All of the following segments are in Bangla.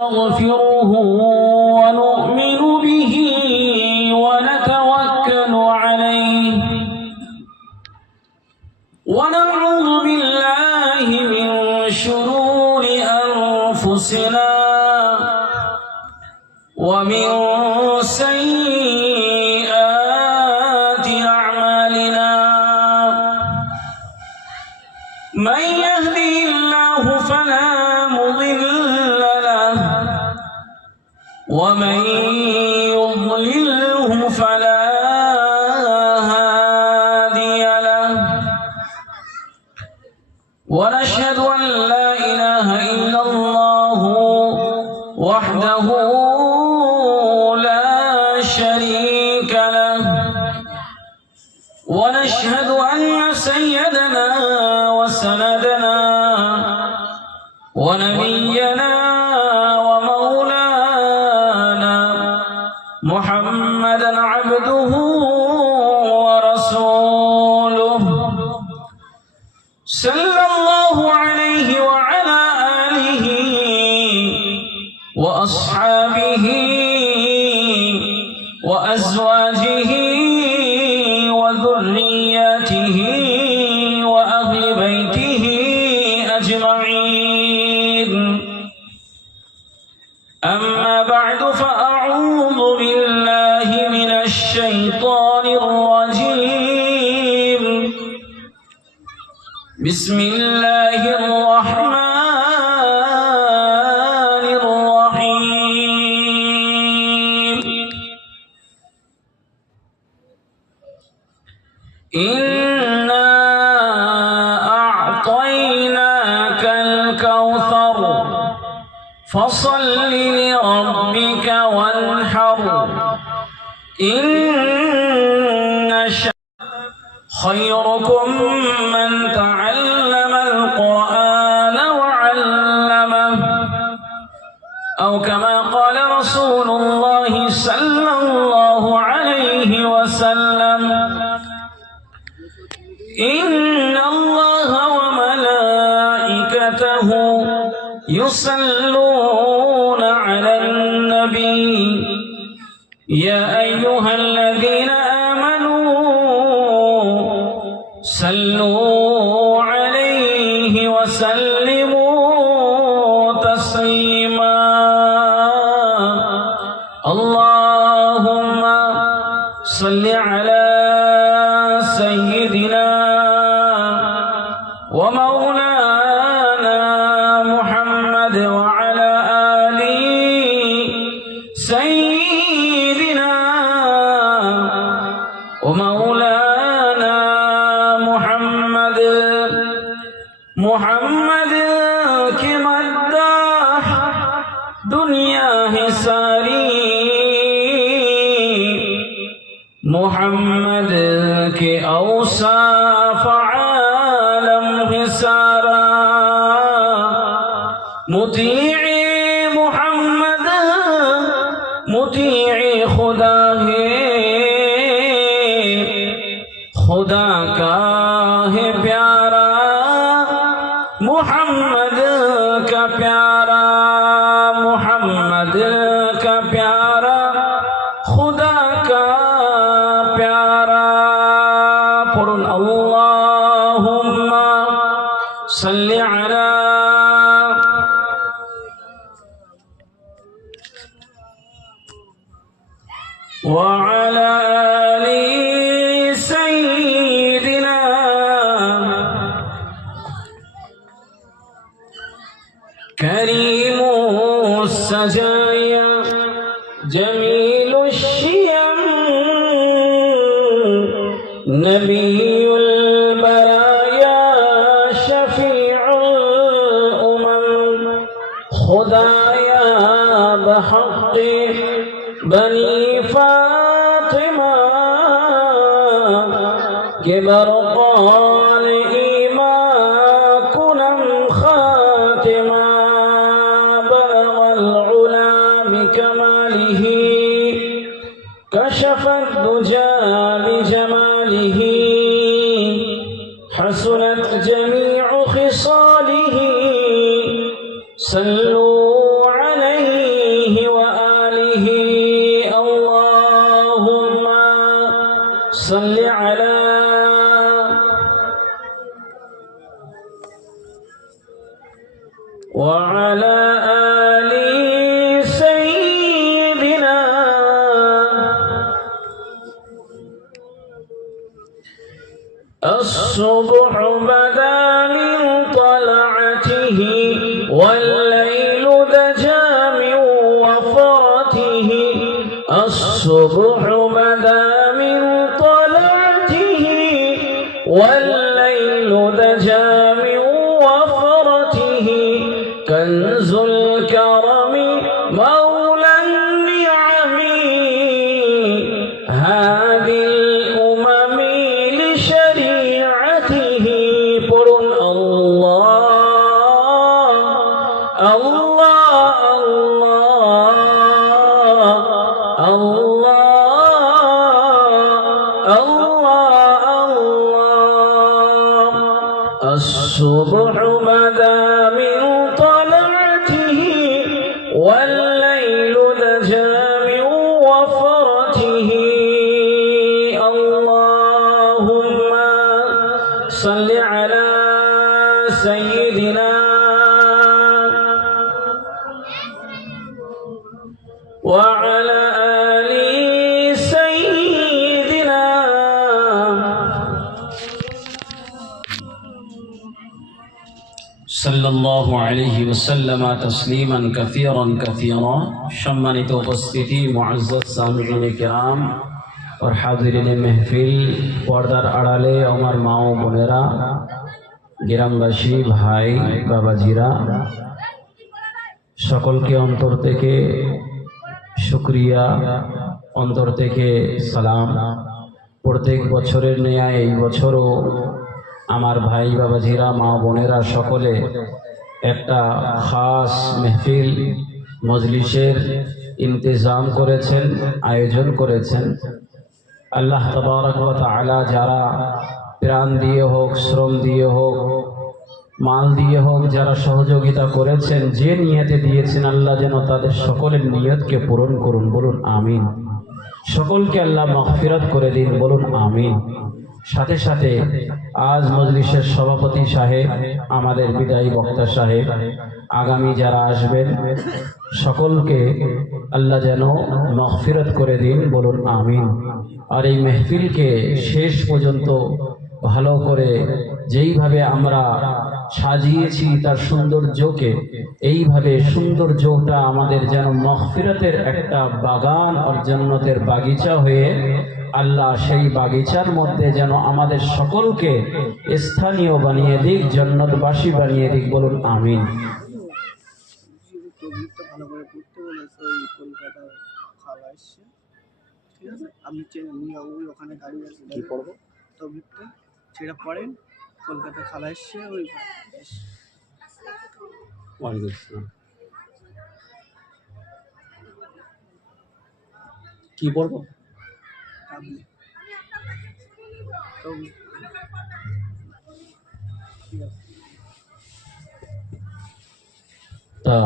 نستغفره ونؤمن به ونتوكل عليه ونعوذ بالله من شرور أنفسنا ومن سيئات أعمالنا من يهده الله فلا مضل له ومن يضلله فلا هادي له ونشهد أن لا إله إلا الله وحده لا شريك له ونشهد أن سيدنا وسندنا ونبينا ومولانا محمدا عبده ورسوله صلى الله عليه وعلى آله وأصحابه وأزواجه وذرياته وأهل بيته أجمعين أما بعد فأعوذ بالله من الشيطان الرجيم بسم الله الرحمن الرحيم إنا أعطيناك الكوثر فصل لربك وانحر إن خيركم من تعلم القرآن وعلمه أو كما قال رسول الله صلى الله عليه وسلم إن الله وملائكته يصلون على النبي يا أيها الذين آمنوا صلوا عليه وسلموا تسليما اللهم صل على سيدنا ومولانا محمد وعلى آل سيدنا ومولانا محمد کے مداح دنیا ہے ساری محمد کے اوصاف عالم ہے سارا مطیع محمد مطیع خدا ہے خدا کا ہے پیارا محمد کا پیارا محمد کا پیارا خدا کا پیارا پڑھن اللہم صلی علی وعلى آل سيدنا كريم السجايا جميل الشيم نبي البرايا شفيع الأمم خدايا بحق بني فاطمة كبرقان إيماكنا خاتما بلغ العلا بكماله كشف الدجى بجماله حسنت جميع خصاله صلوا عليه الصبح بدا من طلعته والليل دجى من وفرته كنز الكرم مولى النعم هذه الأمم لشريعته قرن الله الله الله الله الله الصبح بدا من طلعته والليل دجى من وفرته اللهم صل على سيدنا وعلى آل سيدنا সাল্লাল্লাহু আলাইহি ওয়াসাল্লাম তাসলিমান কাসীরান কাসীরা। সম্মানিত উপস্থিতি, মুআজ্জাজ সামিঈনে কিরাম और হাজিরিনে মেহফিল, পর্দার আড়ালে আমার মা ও বোনেরা, গ্রামবাসী ভাই বাবাজিরা, সকলকে অন্তর থেকে শুকরিয়া, অন্তর থেকে সালাম। প্রত্যেক বছরের ন্যায় এই বছরও আমার ভাই বাবাজিরা, মা বোনেরা সকলে একটা খাস মেহফিল মজলিসের ইন্তজাম করেছেন, আয়োজন করেছেন। আল্লাহ তাবারক ওয়া তাআলা যারা প্রাণ দিয়ে হোক, শ্রম দিয়ে হোক, মাল দিয়ে হোক, যারা সহযোগিতা করেছেন, যে নিয়তে দিয়েছেন, আল্লাহ যেন তাদের সকলের নিয়তকে পূরণ করুন, বলুন আমিন। সকলকে আল্লাহ মাগফিরাত করে দিন, বলুন আমিন। সাথে সাথে আজ মজলিসের সভাপতি সাহেব, আমাদের বিদায়ী বক্তা সাহেব, আগামী যারা আসবেন সকলকে আল্লাহ যেন মাগফিরাত করে দিন, বলুন আমিন। আর এই মেহফিলকে শেষ পর্যন্ত ভালো করে যেইভাবে আমরা সাজিয়েছি তার সৌন্দর্যকে, এইভাবে সৌন্দর্যটা আমাদের যেন মাগফিরাতের একটা বাগান আর জান্নাতের বাগিচা হয়ে আল্লাহ সেই বাগিচার মধ্যে যেন আমাদের সকলকে স্থানীয় বানিয়ে দিক, জান্নাতবাসী বানিয়ে দিক, বলুন আমিন। আপনি ওখানে গাড়ি আছে, কি পড়বো তবলিগটা সেটা পড়েন। কলকাতা খালা এসছে, ওই কি পড়বো তা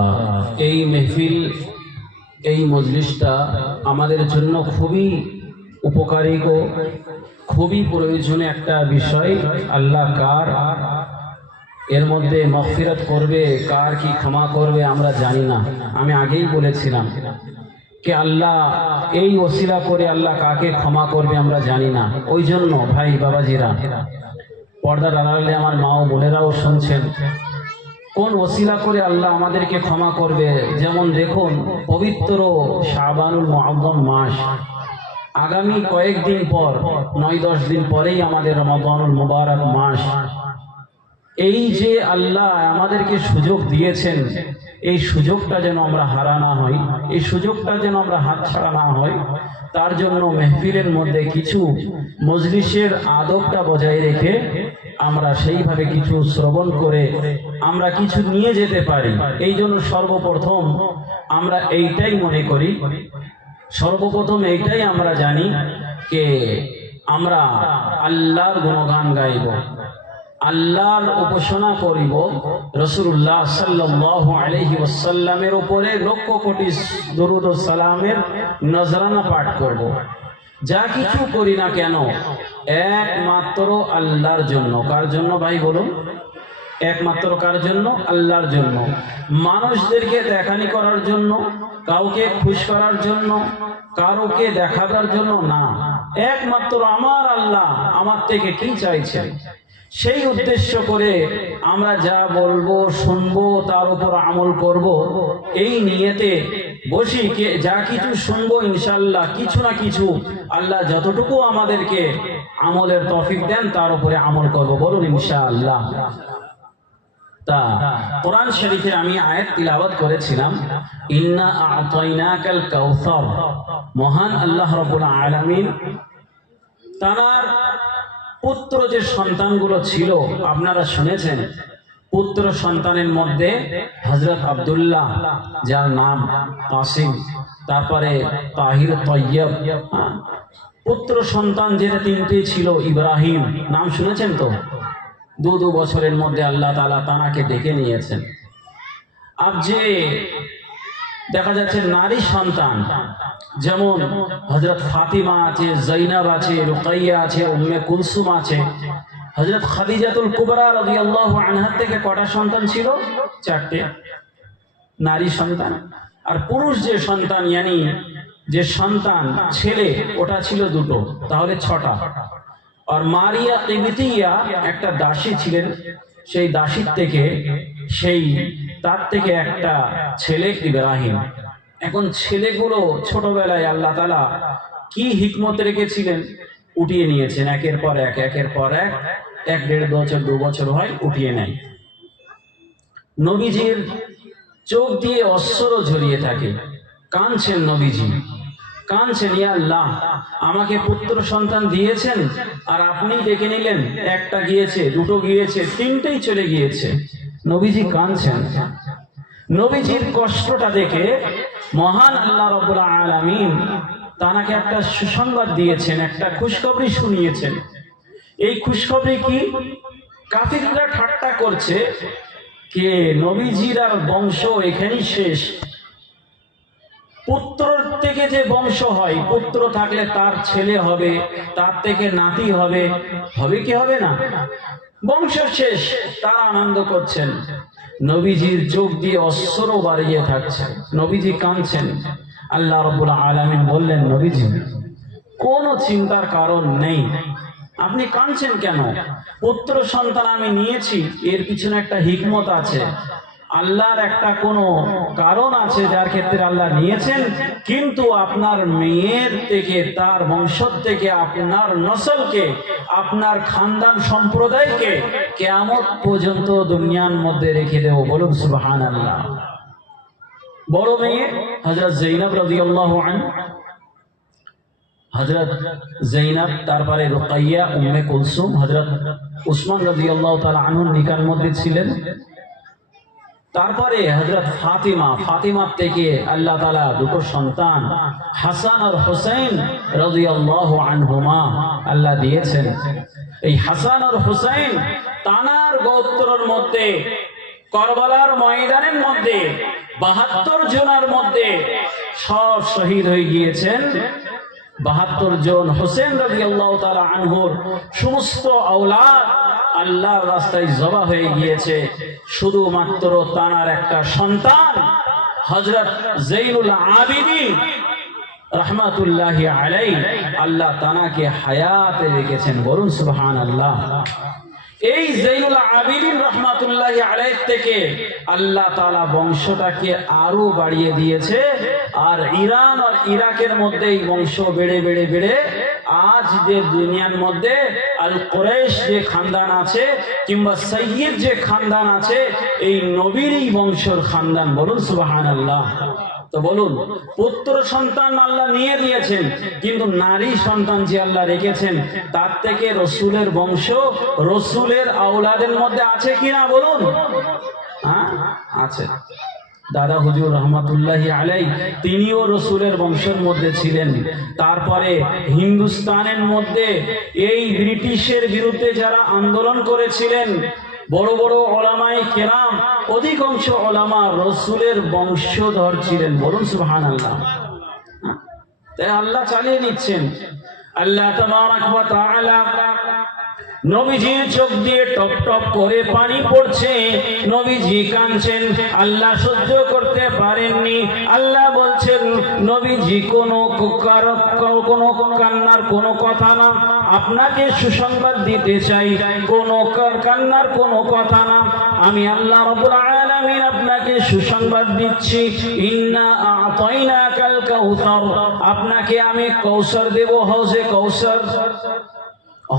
এই মেহফিল, এই মজলিসটা আমাদের জন্য খুবই উপকারী ও খুবই প্রয়োজনীয় একটা বিষয়। আল্লাহ কার এর মধ্যে মাগফিরাত করবে, কার কি ক্ষমা করবে আমরা জানি না। আমি আগেই বলেছিলাম कि আল্লাহ এই ওসিলা করে আল্লাহ কাকে ক্ষমা করবে আমরা জানি না। ওই জন্য ভাই বাবাজিরা, পর্দার আড়ালে আমার মা ও বোনেরাও শুনছেন, কোন ওসিলা করে আল্লাহ আমাদেরকে ক্ষমা করবে। যেমন দেখুন, পবিত্র শাবানুল মুআজ্জম মাস, আগামী কয়েকদিন পর, 9-10 দিন পরেই আমাদের রমাদানুল মুবারক মাস। এই যে আল্লাহ আমাদেরকে সুযোগ দিয়েছেন, এই সুযোগটা যেন আমরা হারা না হই, এই সুযোগটা যেন আমরা হাতছাড়া না হই, তার জন্য মেহফিলের মধ্যে কিছু মজলিসের আদবটা বজায় রেখে আমরা সেইভাবে কিছু শ্রবণ করে আমরা কিছু নিয়ে যেতে পারি। এই জন্য সর্বপ্রথম আমরা এইটাই মনে করি, সর্বপ্রথম এইটাই আমরা জানি যে আমরা আল্লাহর গুণগান গাইব, আল্লাহর উপাসনা করিব, রাসূলুল্লাহ সাল্লাল্লাহু আলাইহি ওয়াসাল্লামের উপরে লক্ষ কোটি দরুদ ও সালামের নজরানা পাঠ করব। যা কিছু করি না কেন একমাত্র আল্লাহর জন্য। কার জন্য ভাই বলুন? একমাত্র কার জন্য? আল্লাহর জন্য। মানুষদেরকে দেখানি করার জন্য, কাউকে খুশি করার জন্য, কারোকে দেখাবার জন্য না। একমাত্র আমার আল্লাহ আমার থেকে কি চাইছেন সেই উদ্দেশ্য করে আমরা যা বলবো শুনবো, তার উপর আমল করব, এই নিয়তে বসি, যা কিছু শুনবো ইনশাআল্লাহ কিছু না কিছু আল্লাহ যতটুকু আমাদেরকে আমলের তৌফিক দেন তার উপরে আমল করব, বলুন ইনশাআল্লাহ। তা কোরআন শরীফে আমি আয়াত তিলাওয়াত করেছিলাম, ইন্না আ'তাইনাকাল কাউসার। মহান আল্লাহ রাব্বুল আলামিন তার পুত্র যে সন্তানগুলো ছিল আপনারা শুনেছেন, পুত্র সন্তানের মধ্যে হযরত আব্দুল্লাহ, যার নাম কাসিম, তারপরে তাহির, তয়্যব। পুত্র সন্তান যেটা তিনটি ছিল, ইব্রাহিম নাম শুনেছেন তো। দু বছরের মধ্যে আল্লাহ তাআলা তানাকে ডেকে নিয়েছেন। আর যে দেখা যাচ্ছে নারী সন্তান, যেমন হযরত ফাতিমা আছে, জৈনব আছে, রুকাইয়া আছে, উম্মে কুলসুম আছে। হযরত খাদিজাতুল কুবরা রাদিয়াল্লাহু আনহা থেকে কটা সন্তান ছিল? 4টে নারী সন্তান। আর পুরুষ যে সন্তান, ইয়ানি যে সন্তান ছেলে, ওটা ছিল 2টো, তাহলে 6টা। আর মারিয়া কিবতিয়া একটা দাসী ছিলেন, সেই দাসীর থেকে তার থেকে একটা ছেলে ইব্রাহিম। এখন ছেলেগুলো ছোটবেলায় আল্লাহ তাআলা কি হিকমত রেখেছিলেন, উঠিয়ে নিয়েছেন একের পর এক, একের পর এক, 1-1.5 বছর 2 বছর হয় উঠিয়ে নেয়। নবীজির চোখ দিয়ে অশ্রু ঝরিয়ে থাকে, কাঁদছেন নবীজি, কাঁদছেন, ইয়া আল্লাহ আমাকে পুত্র সন্তান দিয়েছেন আর আপনি ডেকে নিলেন, একটা গিয়েছে, 2টো গিয়েছে, 3টেই চলে গিয়েছে। নবীজি কাঁদছেন। নবীজির কষ্টটা দেখে মহান আল্লাহ রাব্বুল আলামিন তানাকে একটা সুসংবাদ দিয়েছেন, একটা খুশখবরি শুনিয়েছেন। এই খুশখবরি কি? কাফিররা ঠাট্টা করছে কে নবীজির আর বংশ এখানেই শেষ। পুত্র থেকে যে বংশ হয়, পুত্র থাকলে তার ছেলে হবে, তার থেকে নাতি হবে, হবে কি হবে না? বংশ শেষ, তারা আনন্দ করছেন। নবীজির চোখ দিয়ে অশ্রু বাড়িয়ে থাকছে, নবীজি কাঁদছেন। আল্লাহ রাব্বুল আলামিন বললেন, নবীজি কোনো চিন্তার কারণ নেই, আপনি কাঁদছেন কেন? পুত্র সন্তান আমি নিয়েছি, এর পিছনে একটা হিকমত আছে, আল্লাহর একটা কোনো কারণ আছে যার ক্ষেত্রে আল্লাহ নিয়েছেন। কিন্তু আপনার মেয়ের থেকে, তার বংশ থেকে, আপনার নসলকে, আপনার খানদান সম্প্রদায়কে কিয়ামত পর্যন্ত দুনিয়ার মধ্যে রেখে দেব, বলুন সুবহানাল্লাহ। বড় মেয়ে হযরত জৈনব রাদিয়াল্লাহু আনহা, হযরত জৈনব, তারপরে রুকাইয়া, উম্মে কুলসুম, হযরত উসমান রাদিয়াল্লাহু তাআলা আনহুর নিকার মধ্যে ছিলেন। তারপরে হযরত ফাতিমা, ফাতিমার থেকে আল্লাহ তাআলা 2টো সন্তান হাসান আর হুসাইন রাদিয়াল্লাহু আনহুমা আল্লাহ দিয়েছেন। এই হাসান আর হুসাইন তানার গোত্রের মধ্যে কারবালার ময়দানের মধ্যে 72 জনের মধ্যে সব শহীদ হয়ে গিয়েছেন। 72 জন হোসেন রাদিয়াল্লাহু তাআলা আনহুর সমস্ত আওলাদ আল্লাহর রাস্তায় জবা হয়ে গিয়েছে। শুধুমাত্র তার একটা সন্তান হযরত জৈনুল আবিদিন রাহমাতুল্লাহি আলাইহি, আল্লাহ তানাকে হায়াতে রেখেছেন, বলুন সুবহানাল্লাহ। এই জৈনুল আবিদিন রাহমাতুল্লাহি আলাইহি থেকে আল্লাহ তাআলা বংশটাকে আরো বাড়িয়ে দিয়েছে। আর ইরান আর ইরাকের মধ্যে এই বংশ বেড়ে বেড়ে বেড়ে আজ যে দুনিয়ার মধ্যে আল কুরাইশ যে খানদান আছে, কিংবা সৈয়দ যে খানদান আছে, এই নবীরই বংশের খানদান, বলুন সুবহানাল্লাহ। তো বলুন, পুত্র সন্তান আল্লাহ নিয়ে দিয়েছেন, কিন্তু নারী সন্তান যে আল্লাহ রেখেছেন, তার থেকে রসুলের বংশ, রসুলের আওলাদের মধ্যে আছে কিনা বলুন? হ্যাঁ, আছে। দাদা হুজুর রহমাতুল্লাহি আলাইহি তিনিও রসুলের বংশের মধ্যে ছিলেন। তারপরে হিন্দুস্তানের মধ্যে এই ব্রিটিশের বিরুদ্ধে যারা আন্দোলন করেছিলেন, বড় বড় ওলামায়ে কেরাম, অধিকাংশ ওলামা রসুলের বংশধর ছিলেন, বলুন সুবহানাল্লাহ। তাই আল্লাহ চালিয়ে নিচ্ছেন। আল্লাহ তাবারাক ওয়া তাআলা নবীজির চোখ দিয়ে টপ টপ করে পানি পড়ছে, নবীজি কাঁদছেন, আল্লাহ সহ্য করতে পারেননি। আল্লাহ বলছেন, নবীজি কোনো কান্নার কোনো কথা না, আপনাকে সুসংবাদ দিতে চাই, কোনো কান্নার কোনো কথা না। আমি আল্লাহ রাব্বুল আলামিন আলামিন আপনাকে সুসংবাদ দিচ্ছি, ইন্না আ'তাইনাকাল কাউসার, আপনাকে আমি কৌসার দেব, হাউজে কৌসার।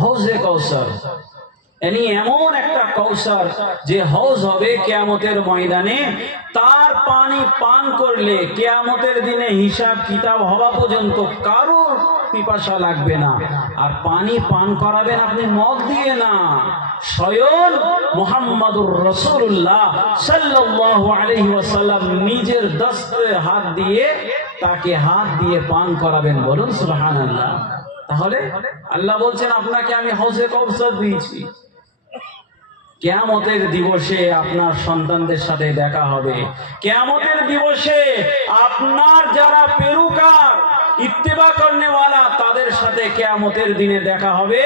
হাউজে কৌসার এনি এমন একটা কৌসার যে হাউজ হবে কিয়ামতের ময়দানে, তার পানি পান করলে কিয়ামতের দিনে হিসাব কিতাব হওয়া পর্যন্ত কারোর পিপাসা লাগবে না। আর পানি পান করাবেন আপনি মগ দিয়ে না, স্বয়ং মুহাম্মাদুর রাসূলুল্লাহ সাল্লাল্লাহু আলাইহি ওয়াসাল্লাম নিজের দস্তে হাত দিয়ে তাকে হাত দিয়ে পান করাবেন। বলুন সুবহানাল্লাহ। তাহলে আল্লাহ বলছেন আপনাকে আমি হাউজে কাউসার দিয়েছি। কিয়ামতের দিবসে আপনার সন্তানদের সাথে দেখা হবে, কিয়ামতের দিবসে আপনার যারা পেরুকার ইত্তেবা করনেওয়ালা তাদের সাথে কিয়ামতের দিনে দেখা হবে।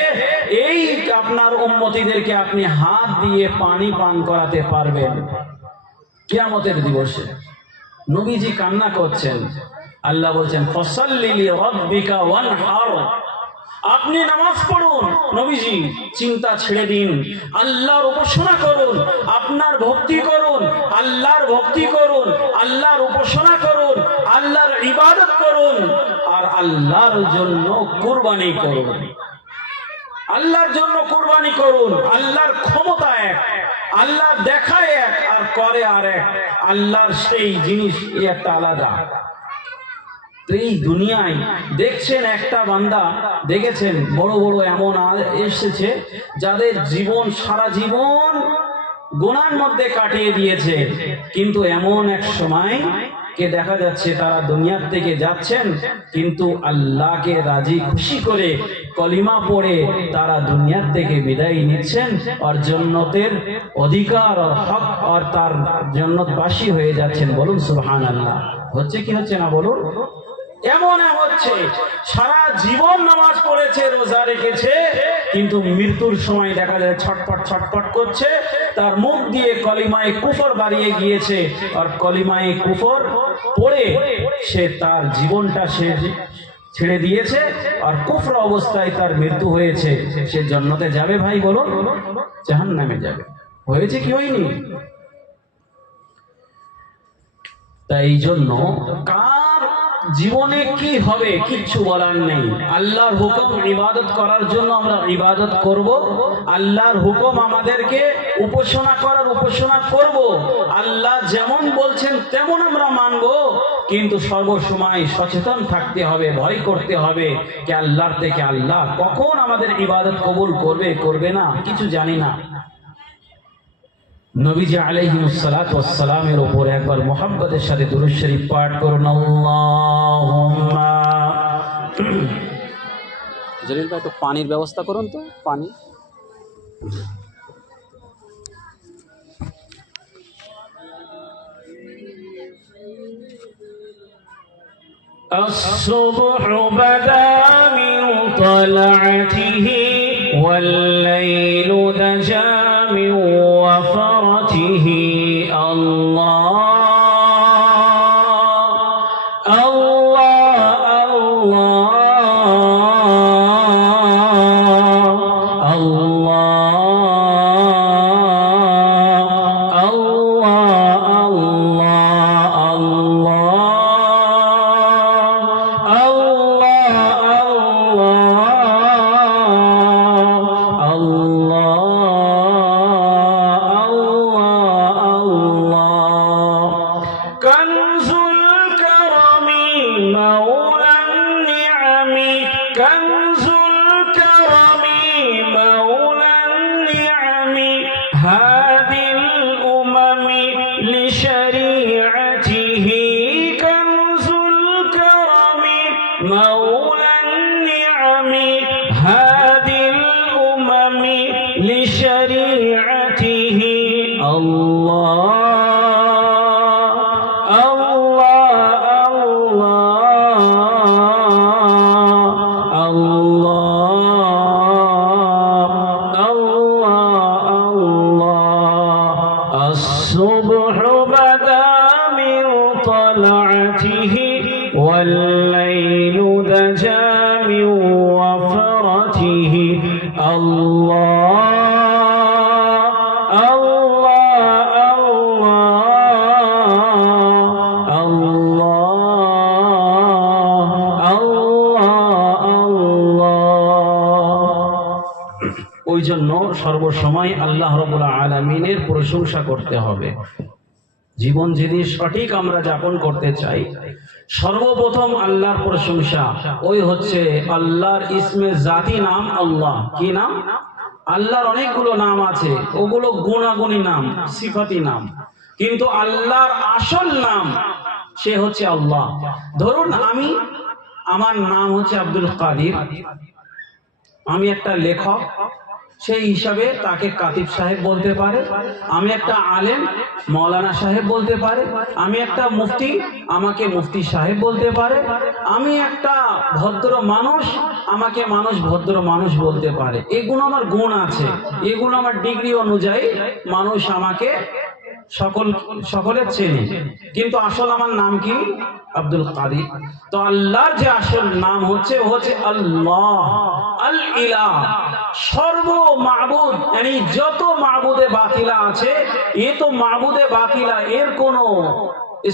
এই আপনার উম্মতিদেরকে আপনি হাত দিয়ে পানি পান করাতে পারবেন কিয়ামতের দিবসে। নবীজি কান্না করছেন, আল্লাহ বলছেন ফাসাল্লি লিরাব্বিকা ওয়ানহার, আপনি নামাজ পড়ুন নবীজি, চিন্তা ছেড়ে দিন, আল্লাহর উপাসনা করুন, আপনার ভক্তি করুন, আল্লাহর ভক্তি করুন, আল্লাহর উপাসনা করুন, আল্লাহর ইবাদত করুন, আর আল্লাহর জন্য কুরবানি করুন। আল্লাহর জন্য কুরবানি করুন। আল্লাহর ক্ষমতা এক, আল্লাহর দেখায় এক আর করে আর এক। আল্লাহর সেই জিনিস একটা আলাদা। তো এই দুনিয়ায় দেখছেন একটা বান্দা, দেখেছেন বড় বড় এমন এসেছে যাদের জীবন সারা জীবন গুনার মধ্যে কাটিয়ে দিয়েছে, কিন্তু এমন এক সময় কে দেখা যাচ্ছে তারা দুনিয়ার থেকে যাচ্ছেন, কিন্তু আল্লাহকে রাজি খুশি করে কলিমা পড়ে তারা দুনিয়ার থেকে বিদায় নিচ্ছেন, আর জান্নাতের অধিকার আর হক আর তার জান্নাতবাসী হয়ে যাচ্ছেন। বলুন সুবহানাল্লাহ। হচ্ছে কি হচ্ছে না বলুন? এমন হচ্ছে সারা জীবন নামাজ পড়েছে, রোজা রেখেছে, কিন্তু মৃত্যুর সময় দেখা যায় ছটপট ছটপট করছে, তার মুখ দিয়ে কলিমায়ে কুফর বাড়িয়ে গিয়েছে, আর কলিমায়ে কুফর পড়ে সে তার জীবনটা সে ছেড়ে দিয়েছে, আর কুফর অবস্থায় তার মৃত্যু হয়েছে। সে জান্নাতে যাবে ভাই বলুন, জাহান্নামে যাবে? হয়েছে কি হয়নি? তাই জন্য কার জীবনে কি হবে কিচ্ছু বলার নেই। আল্লাহর হুকুম ইবাদত করার জন্য আমরা ইবাদত করব, আল্লাহর হুকুম আমাদেরকে উপাসনা করার উপাসনা করব, আল্লাহ যেমন বলছেন তেমন আমরা মানব, কিন্তু সর্বসময় সচেতন থাকতে হবে, ভয় করতে হবে যে আল্লাহর থেকে আল্লাহ কখন আমাদের ইবাদত কবুল করবে করবে না কিছু জানি না। নবীজি আলাইহিস সালাতু ওয়াস সালামের উপর একবার মুহাব্বতের সাথে দুরূদ শরীফ পাঠ করুন। আল্লাহুম্মা জলিল ভাই, তো পানির ব্যবস্থা করুন তো, পানি। الصبح بدا من طلعته والليل دجى من وفرته الله الله الله الله الله كنز الكرم مولى النعم كنز الكرم مولى النعم هادي الأمم لشريعته كنز الكرم مولى النعم هادي الأمم لشريعته الله الصبح بدا من طلعته والليل دجى من وفرته الله الله الله ওই জন্য সর্বসময় আল্লাহ রাব্বুল আলামিনের প্রশংসা করতে হবে। জীবন যদি সঠিক আমরা যাপন করতে চাই, সর্বপ্রথম আল্লাহর প্রশংসা। ওই হচ্ছে আল্লাহর ইসমে জাতি নাম আল্লাহ। কি নাম? আল্লাহর অনেকগুলো নাম আছে, ওগুলো গুণাগুণী নাম, সিফাতি নাম, কিন্তু আল্লাহর আসল নাম সে হচ্ছে আল্লাহ। ধরুন আমার নাম হচ্ছে আব্দুল কাদির, আমি একটা লেখক, সেই হিসাবে তাকে কাতিব সাহেব বলতে পারে। আমি একটা আলেম, মৌলানা সাহেব বলতে পারে। আমি একটা মুফতি, আমাকে মুফতি সাহেব বলতে পারে। আমি একটা ভদ্র মানুষ, আমাকে মানুষ ভদ্র মানুষ বলতে পারে। এগুলো আমার গুণ আছে, এগুলো আমার ডিগ্রি অনুযায়ী মানুষ আমাকে সকলে চেনে, কিন্তু আসল আমার নাম কি? আব্দুল কাদির। তো আল্লাহর যে আসল নাম হচ্ছে ও হচ্ছে আল্লাহ, আল ইলাহ, সর্ব মাবুদ। মানে যত মাবুদে বাতিলা আছে, এ তো মাবুদে বাতিলা, এর কোনো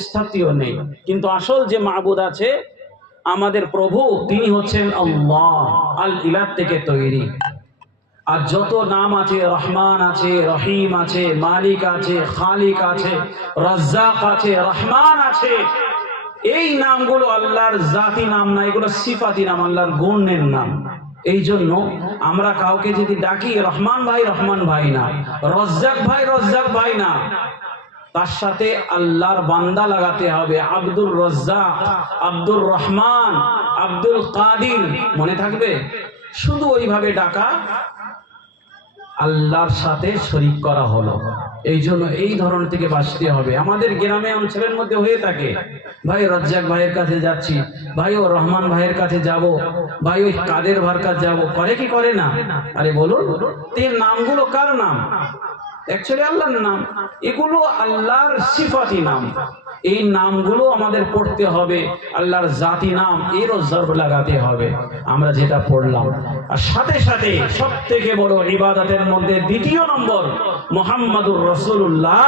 স্থানীয় নেই, কিন্তু আসল যে মাবুদ আছে আমাদের প্রভু, তিনি হচ্ছেন আল্লাহ, আল ইলাহ থেকে তৈরি। আর যত নাম আছে, রহমান আছে, রহিম আছে, মালিক আছে, খালিক আছে, রাজ্জাক আছে, রহমান আছে, এই নামগুলো আল্লাহর জাতি নাম না, এগুলো সিফাতি নাম, আল্লাহর গুণের নাম। এই জন্য আমরা কাউকে যদি ডাকি রহমান ভাই না, রাজ্জাক ভাই না, তার সাথে আল্লাহর বান্দা লাগাতে হবে। আব্দুর রাজ্জাক, আব্দুর রহমান, আব্দুল কাদির, মনে থাকবে? শুধু ওইভাবে ডাকা আল্লাহর সাথে শরীক করা হলো। এই জন্য এই ধরন থেকে বাঁচতে হবে। আমাদের গ্রামে অঞ্চলের মধ্যে হয়ে থাকে, ভাই রাজ্জাক ভাইয়ের কাছে যাচ্ছি, ভাই ও রহমান ভাইয়ের কাছে যাব, ভাই ওই কাদের ভাইয়ের কাছে যাব, করে কি করে না? আরে বলুন, এই নামগুলো কার নাম? অ্যাকচুয়ালি আল্লাহর নাম। এগুলো আল্লাহর সিফাতি নাম। এই নামগুলো আমাদের পড়তে হবে, আল্লাহর জাতি নাম, এরও জরব লাগাতে হবে। আমরা যেটা পড়লাম, আর সাথে সাথে সব থেকে বড় ইবাদতের মধ্যে দ্বিতীয় নম্বর মুহাম্মাদুর রাসূলুল্লাহ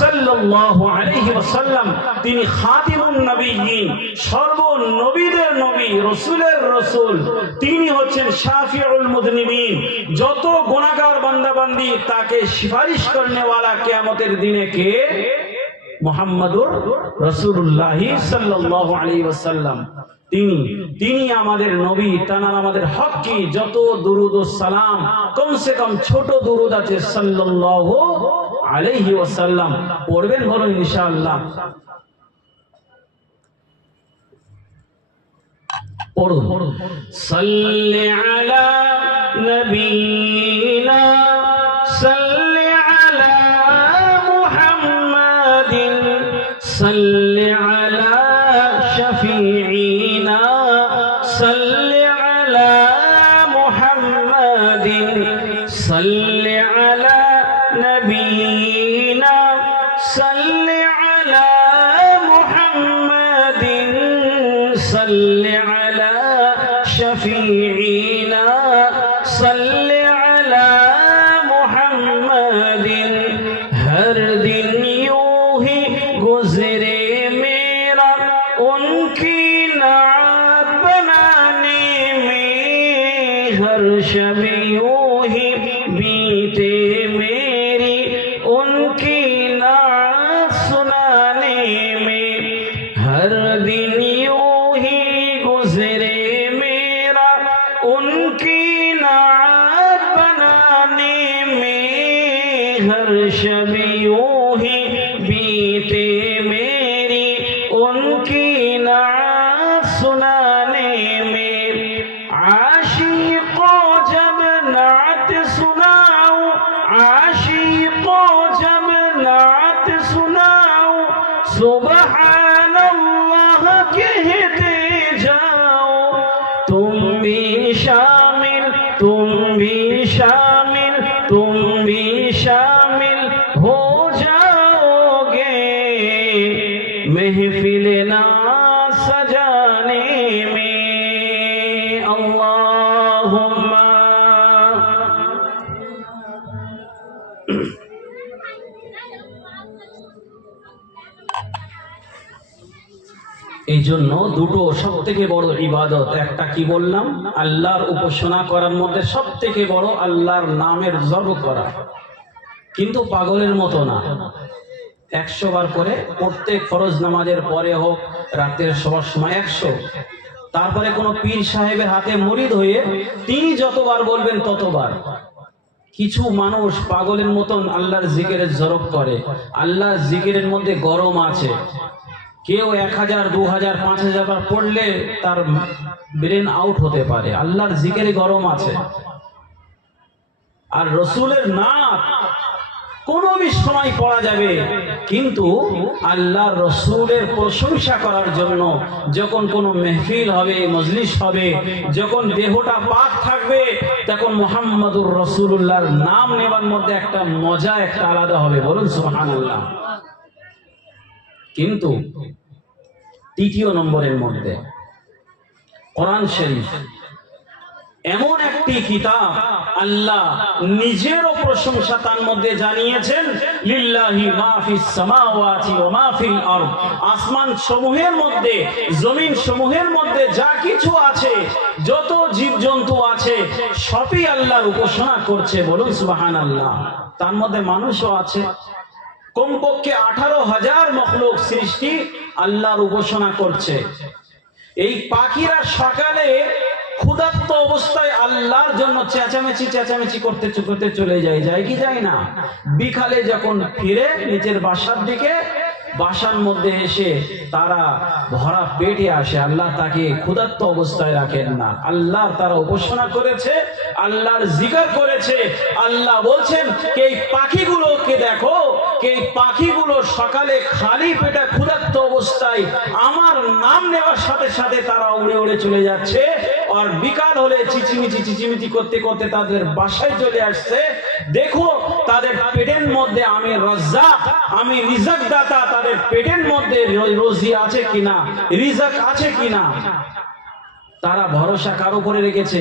সাল্লাল্লাহু আলাইহি ওয়াসাল্লাম, তিনি খাতিমুন নবিয়্যিন, সর্বনবীদের নবী, রাসূলের রাসূল। তিনি হচ্ছেন শাফিউল মুযনিবিন, যত গুনাহগার বান্দা বান্দি তাকে সুপারিশ করনেওয়ালা কিয়ামতের দিনে কে? মুহাম্মাদুর রাসূলুল্লাহ সাল্লাল্লাহু আলাইহি ওয়াসাল্লাম। তিনি আমাদের নবী, তানার আমাদের হক কি? যত দুরুদ ও সালাম, কমসে কম ছোট দুরুদ আছে সাল্লাল্লাহু আলাইহি ওয়াসাল্লাম, পড়বেন বলুন ইনশাআল্লাহ। পড়ুন, সাল্লি আলা নবিনা, সাল্লি আলা মুহাম্মাদিন, সাল্লি আলা শাফিঈনা, সাল্লি আলা মুহাম্মাদিন, সাল্লি আলা নবিনা, সাল্লি আলা মুহাম্মাদিন, সাল্লি আলা শাফিঈনা, সাল্লি আলা মুহাম্মাদিন। हर दिन यूं ही गुजरे मेरा उनकी नात बनाने में, हर शब यूं ही बीते मेरी उनकी नात सुनाने में, हर दिन यूं ही गुजरे मेरा उनकी नात बनाने में, हर शब यूं ही बीते मेरी उनकी नात सुनाने में। आशिकों जब नात सुनाऊं, आशिकों जब नात सुनाऊं, सुबहान अल्लाह कहते जाओ। तुम भी शामिल, तुम भी शामिल, तुम भी शामिल हो जाओगे महफिल ना सजाने में। अल्लाहुम्मा। এই জন্য দুটো সব থেকে বড় ইবাদত, একটা কি বললাম, আল্লাহর উপাসনা করার মধ্যে সব থেকে বড় আল্লাহর নামের জপ করা, কিন্তু পাগলের মতো না। 100 বার করে প্রত্যেক ফরজ নামাজের পরে হোক, রাতের সবার সময় 100। তারপরে কোনো পীর সাহেবের হাতে মুরিদ হয়ে তিনি যতবার বলবেন ততবার। কিছু মানুষ পাগলের মতন আল্লাহর জিকিরের জরব করে। আল্লাহর জিকিরের মধ্যে গরম আছে। কেউ 1000, 2000, 5000 বার পড়লে তার ব্রেন আউট হতে পারে। আল্লাহর জিকিরে গরম আছে। আর রসুলের নাম কোনো সময় পড়া যাবে, কিন্তু আল্লাহর রসুলের প্রশংসা করার জন্য যখন কোনো মেহফিল হবে, মজলিস হবে, যখন দেহটা পাক থাকবে, তখন মুহাম্মাদুর রাসূলুল্লাহর নাম নেবার মধ্যে একটা মজা, একটা আলাদা হবে। বলুন সুবহানাল্লাহ। কিন্তু তৃতীয় নম্বরের মধ্যে কোরআন শরীফ এমন একটি কিতাব, আল্লাহ নিজেরও প্রশংসা তার মধ্যে জানিয়েছেন, লিল্লাহি মা ফিস সামাওয়াতি ওয়া মা ফিল আরদ। আসমান সমূহের মধ্যে, জমিন সমূহের মধ্যে যা কিছু আছে, যত জীবজন্তু আছে, সবই আল্লাহর উপাসনা করছে। বলুন সুবহানাল্লাহ। তার মধ্যে মানুষও আছে। কমপক্ষে 18,000 মখলুক সৃষ্টি আল্লাহর উপাসনা করছে। এই পাখিরা সকালে ক্ষুধার্ত অবস্থায় আল্লাহর জন্য চেঁচামেচি করতে চলে যায় কি যায় না? বিকালে যখন ফিরে নিজের বাসার দিকে, বাসার মধ্যে এসে তারা ভরা পেটে আসে। আল্লাহ তাকে ক্ষুধার্ত অবস্থায় রাখেন না। আল্লাহর তারা উপাসনা করেছে, আল্লাহর জিকির করেছে। আল্লাহ বলছেন, এই পাখিগুলোকে দেখো, এই পাখিগুলো সকালে খালি পেটে ক্ষুধার্ত অবস্থায় আমার নাম নেওয়ার সাথে সাথে তারা উড়ে উড়ে চলে যাচ্ছে। আর বিকাল হলে চিচিমিচি করতে করতে তাদের বাসায় চলে আসছে। দেখো তাদের পেটের মধ্যে আমি রাজ্জাক, আমি রিজক দাতা, তাদের পেটের মধ্যে রোজি আছে কিনা, রিজক আছে কিনা। তারা ভরসা কার উপরে রেখেছে?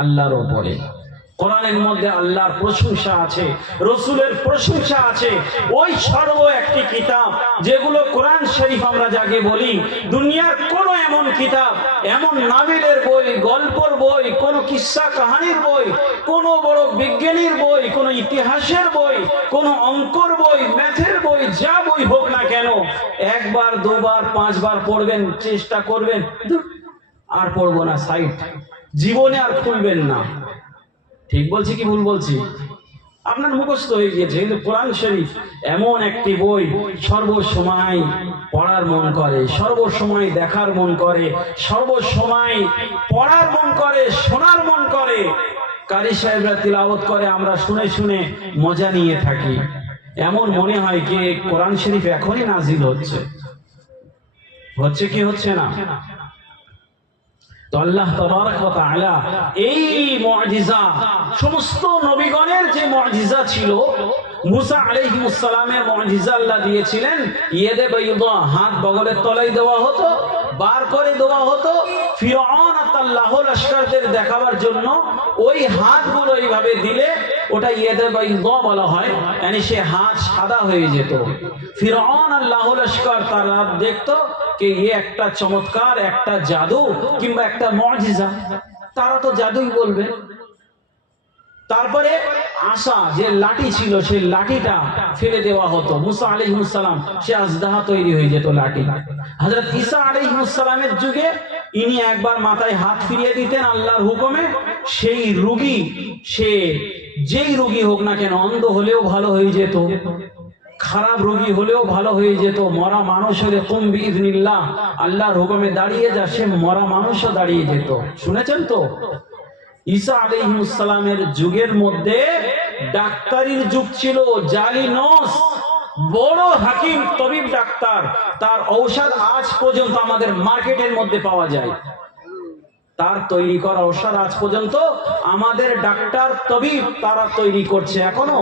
আল্লাহর উপরে। কোরআনের মধ্যে আল্লাহর প্রশংসা আছে, রসুলের প্রশংসা আছে। ওই সর্ব একটি কিতাব, যেগুলো কোরআন শরীফ আমরা যাকে বলি, দুনিয়ার কোন এমন কিতাব, এমন নাবিলের বই, গল্পর বই, কোন কিস্সা কাহানির বই, কোন বড় বিজ্ঞানীর বই, কোন ইতিহাসের বই, কোন অঙ্কর বই, ম্যাথের বই, যা বই হোক না কেন, 1 বার 2 বার 5 বার পড়বেন, চেষ্টা করবেন, আর পড়বো না, সাইড, জীবনে আর খুলবেন না। ঠিক বলছি কি ভুল বলছি? আপনার মুখস্থ হয়ে গিয়েছে। কিন্তু কোরআন শরীফ এমন একটি বই, সর্বসময় পড়ার মন করে, সর্বসময় দেখার মন করে, সর্বসময় পড়ার মন করে, শোনার মন করে। কারি সাহেবরা তিলাওয়াত করে, আমরা শুনে শুনে মজা নিয়ে থাকি। এমন মনে হয় কি কোরআন শরীফ এখনই নাজিল হচ্ছে কি হচ্ছে না? তো আল্লাহ তাবারক ওয়া তাআলা এই মুআজিজা, সমস্ত নবীগণের যে মুআজিজা ছিল, মুসা আলাইহিস সালামের মুআজিজা আল্লাহ দিয়েছিলেন। ইয়েদে বাইদা, হাত বগলের তলায় দেওয়া হতো, বার করে দেওয়া হতো। ফিরআউন আর তার লাহো লস্করদের দেখাবার জন্য ওই হাতগুলো এইভাবে দিলে ওটা ইয়েদে বাইদা বলা হয়, মানে সে হাত সাদা হয়ে যেত। ফিরআউন আর লাহো লস্কর তারা দেখতো कि ये একটা চমৎকার, একটা জাদু কিংবা একটা মুআজিজা, তারা তো জাদুই বলবে। তারপরে আশা, যে লাঠি ছিল, সেই লাঠিটা ফেলে দেওয়া হতো। মুসা আলাইহিস সালাম, সে আজদাহা তৈরি হয়ে যেত লাঠি। হযরত ঈসা আলাইহিস সালামের যুগে ইনি একবার মাথায় হাত ফিরিয়ে দিতেন আল্লাহর হুকুমে, সেই রোগী, সে যেই রোগী হোক না কেন, অন্ধ হলেও ভালো হয়ে যেত, খারাপ রোগী হলেও ভালো হয়ে যেত। মরা মানুষ হলে কুম বিইذনিল্লাহ, আল্লাহর হুকুমে দাঁড়িয়ে যা, সে মরা মানুষও দাঁড়িয়ে যেত। শুনেছেন তো? ঈসা আলাইহিস সালামের যুগের মধ্যে ডাক্তারির যুগ ছিল। জালিনস বড় হাকিম, তবিব, ডাক্তার, তার ঔষধ আজ পর্যন্ত আমাদের মার্কেটের মধ্যে পাওয়া যায়। তার তৈরি করা ঔষধ আজ পর্যন্ত আমাদের ডাক্তার, তবিব তারা তৈরি করছে। এখনো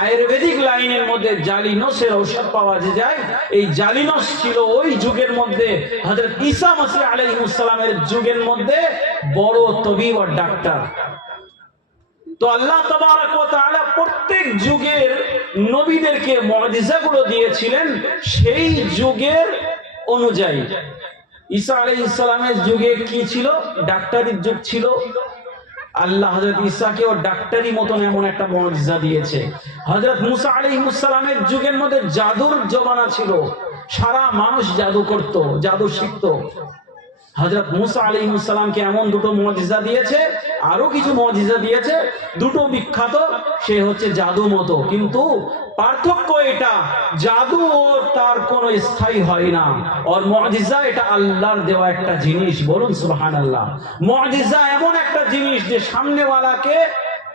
আয়ুর্বেদিক লাইনের মধ্যে জালিনসের ঔষধ পাওয়া যায়। এই জালিনস ছিল ওই যুগের মধ্যে, হযরত ঈসা মসিহ আলাইহিস সালামের যুগের মধ্যে বড় তবিব আর ডাক্তার। তো আল্লাহ তাবারক ওয়া তাআলা প্রত্যেক যুগের নবীদেরকে মুআজিজাগুলো দিয়েছিলেন সেই যুগের অনুযায়ী। ঈসা আলাইহিস সালামের যুগে কি ছিল? ডাক্তারির যুগ ছিল। আল্লাহ হযরত ঈসাকে ও ডাক্তারি মতন এমন একটা মুজিজা দিয়েছে। হযরত মুসা আলাইহিস সালামের যুগের মধ্যে জাদুর জমানা ছিল, সারা মানুষ জাদু করত, জাদু শিখত। হযরত মুসা আলাইহিস সালামকে এমন দুটো মুজিজা দিয়েছে, আরো কিছু মুজিজা দিয়েছে, দুটো বিখ্যাত, সে হচ্ছে জাদু মতো। কিন্তু পার্থক্য এটা, জাদু ওর তার কোনো স্থায়ী হয় না, আর মুজিজা এটা আল্লাহর দেওয়া একটা জিনিস। বলুন সুবহানাল্লাহ। মুজিজা এমন একটা জিনিস যে সামনেওয়ালাকে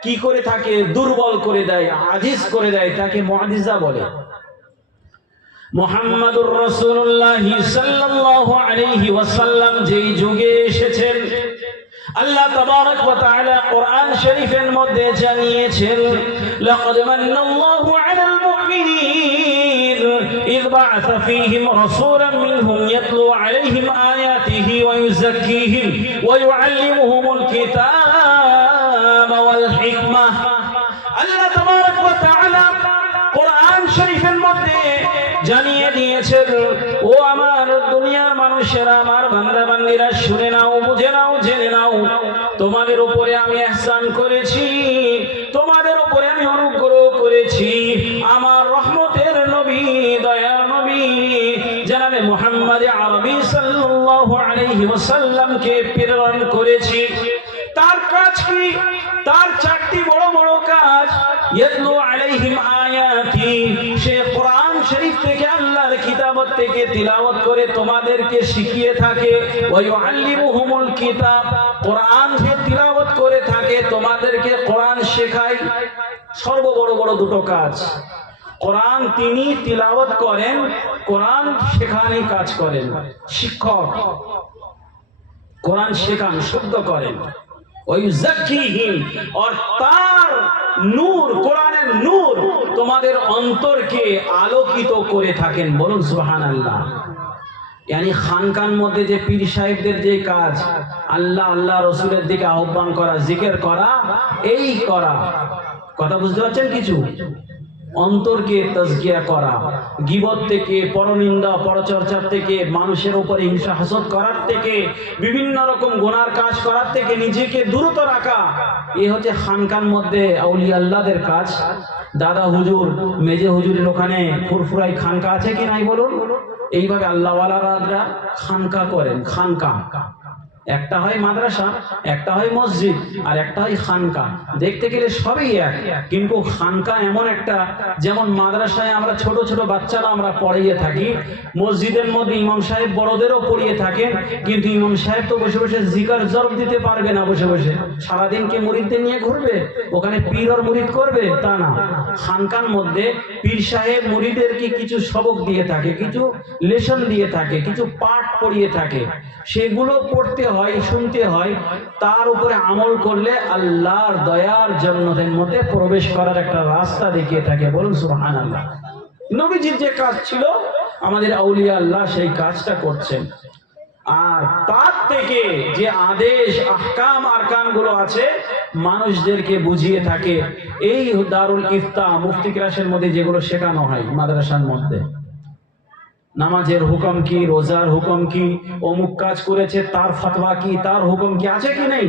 কি করে থাকে, দুর্বল করে দেয়, আজিজ করে দেয়, তাকে মুজিজা বলে। মুহাম্মাদুর রাসূলুল্লাহ সাল্লাল্লাহু আলাইহি ওয়াসাল্লাম যেই যুগে এসেছেন, আল্লাহ তাবারক ওয়া তাআলা কোরআন শরীফের মধ্যে জানিয়েছেন, লাকাদ মান্নাল্লাহু আলাল মুমিনিন ইয বা'আসা ফীহিম রাসূলাম মিনহুম ইয়াতলু আলাইহিম আয়াতিহি ওয়া ইউযাক্কিহিম ওয়া ইউআল্লিমুহুমুল কিতাবা ওয়াল হিকমাহ। আল্লাহ তাবারক ওয়া তাআলা কোরআন শরীফের মধ্যে জানিয়ে দিয়েছেন, ও আমার দুনিয়ার মানুষেরা, আমার বান্দা বান্দীরা, শুনে নাও, বুঝে নাও, জেনে নাও, তোমাদের উপরে আমি ইহসান করেছি, তোমাদের উপরে আমি অনুগ্রহ করেছি। আমার রহমতের নবী, দয়ার নবী জনাবে মুহাম্মদ আরবি সাল্লাল্লাহু আলাইহি ওয়াসাল্লামকে প্রেরণ করেছি। তার কাজ কি? তার চারটি বড় বড় কাজ। ইয়াতলু আলাইহিম আয়াতি, সে কোরআন শরীফ থেকে, আল্লাহর কিতাবত থেকে তিলাওয়াত করে তোমাদেরকে শিখিয়ে থাকে। ওয়া ইউআল্লিমুহুমুল কিতাব, কোরআন যে তিলাওয়াত করে থাকে তোমাদেরকে কোরআন শেখায়। সর্ব বড় বড় দুটো কাজ। কোরআন তিনি তিলাওয়াত করেন, কোরআন শেখানোর কাজ করেন। শিক্ষক কোরআন শেখান, শুদ্ধ করেন। ওয়াইউযাক্কিহিম, আর তার নূর, কোরআনের নূর তোমাদের অন্তরকে আলোকিত করে থাকেন। বলুন সুবহানাল্লাহ। यानी খানকার মধ্যে যে পীর সাহেবদের যে কাজ, আল্লাহ আল্লাহ রাসূলের দিকে আহ্বান করা, জিকির করা, এই করা, কথা বুঝতে পারছেন কিছু? অন্তরকে তাজকিয়া করা, গীবত থেকে, পরনিন্দা পরচর্চার থেকে, মানুষের উপরে হিংসা হাসদ করার থেকে, বিভিন্ন রকম গুনার কাজ করার থেকে নিজেকে দূরত রাখা, এ হচ্ছে খানকার মধ্যে আউলিয়া আল্লাহদের কাজ। দাদা হুজুর, মেজে হুজুরের ওখানে ফুরফুরাই খানকা আছে কি নাই বলুন? এইভাবে আল্লাহওয়ালারা খানকা করেন। খানকা একটা হয় মাদ্রাসা, একটা হয় মসজিদ, আর একটা হয় খানকা। দেখতে গেলে সবই এক, কিন্তু খানকা এমন একটা, যেমন মাদ্রাসায় আমরা ছোট ছোট বাচ্চারা আমরা পড়িয়ে থাকি, মসজিদের মধ্যে ইমাম সাহেব বড়দেরও পড়িয়ে থাকেন, কিন্তু ইমাম সাহেব তো বসে বসে জিকার জরব দিতে পারবে না। বসে বসে সারাদিন কে মুরিদদের নিয়ে ঘুরবে, ওখানে পীর আর মুরিদ করবে তা না। খানকার মধ্যে পীর সাহেব মুরিদেরকে কিছু সবক দিয়ে থাকে, কিছু লেসন দিয়ে থাকে, কিছু পাঠ পড়িয়ে থাকে, সেগুলো পড়তে হয়, শুনতে হয়, তার উপরে আমল করলে আল্লাহর দয়ার জান্নাতের মধ্যে প্রবেশ করার একটা রাস্তা দেখিয়ে থাকে। বলুন সুবহানাল্লাহ। নবীজির যে কাজ ছিল, আমাদের আউলিয়া আল্লাহ সেই কাজটা করছেন। আর তার থেকে যে আদেশ, আহকাম, আরকান গুলো আছে মানুষদেরকে বুঝিয়ে থাকে। এই দারুল ইফতা মুফতি ক্লাসের মধ্যে যেগুলো শেখানো হয় মাদ্রাসার মধ্যে, নামাজের হুকুম কি, রোজার হুকুম কি, অমুক কাজ করেছে তার ফতোয়া কি, তার হুকুম কি আছে কি নেই?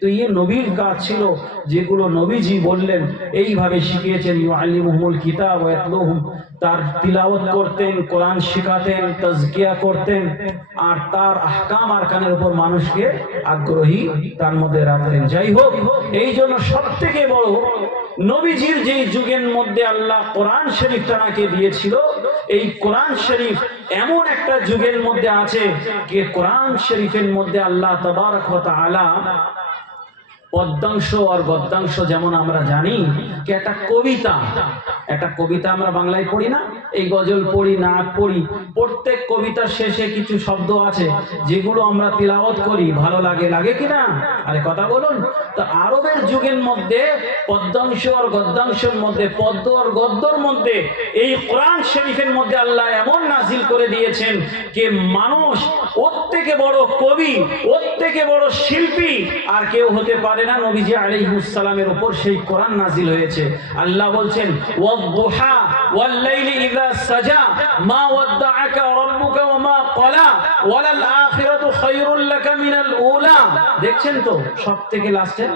তো এই নবীর কাজ ছিল, যেগুলো নবীজি বললেন, এইভাবে শিখিয়েছেন। ইউআল্লিমুহুমুল কিতাব ওয়া ইয়াতলুহুম, তার তিলাওয়াত করতেন, কোরআন শিখাতেন, তাজকিয়া করতেন, আর তার আহকাম আরকানের উপর মানুষকে আগ্রহী তার মধ্যে রাখতেন। যাই হোক, এই জন্য সবথেকে বড় নবীজির যে যুগের মধ্যে আল্লাহ কোরআন শরীফ তাকে দিয়েছিল, এই কোরআন শরীফ এমন একটা যুগের মধ্যে আছে যে কোরআন শরীফের মধ্যে আল্লাহ তাবারক ওয়া তাআলা পদ্যাংশ আর গদ্যাংশ, যেমন আমরা জানি যে একটা কবিতা আমরা বাংলায় পড়ি না, এই গজল পড়ি, নাচ পড়ি, প্রত্যেক কবিতার শেষে কিছু শব্দ আছে যেগুলো আমরা তিলাওয়াত করি, ভালো লাগে, লাগে কিনা? আরে কথা বলুন। তো আরবের যুগের মধ্যে পদ্যাংশ আর গদ্যাংশের মধ্যে, পদ্য আর গদ্যর মধ্যে এই কোরআন শরীফের মধ্যে আল্লাহ এমন নাজিল করে দিয়েছেন যে মানুষ ওর থেকে বড় কবি, ওর থেকে বড় শিল্পী আর কেউ হতে পারে না। নবীজি আলাইহিস সালামের উপর সেই কোরআন নাজিল হয়েছে। আল্লাহ বলছেন, ওয়াদ-দুহা ওয়াল-লাইলি ইযা সাজা মা ওয়াদ্দাআকা রাব্বুকা ওয়া মা ক্বালা ওয়ালাল আখিরাতু খায়রুল লাকা মিনাল উলা। দেখছেন তো সবথেকে লাস্টে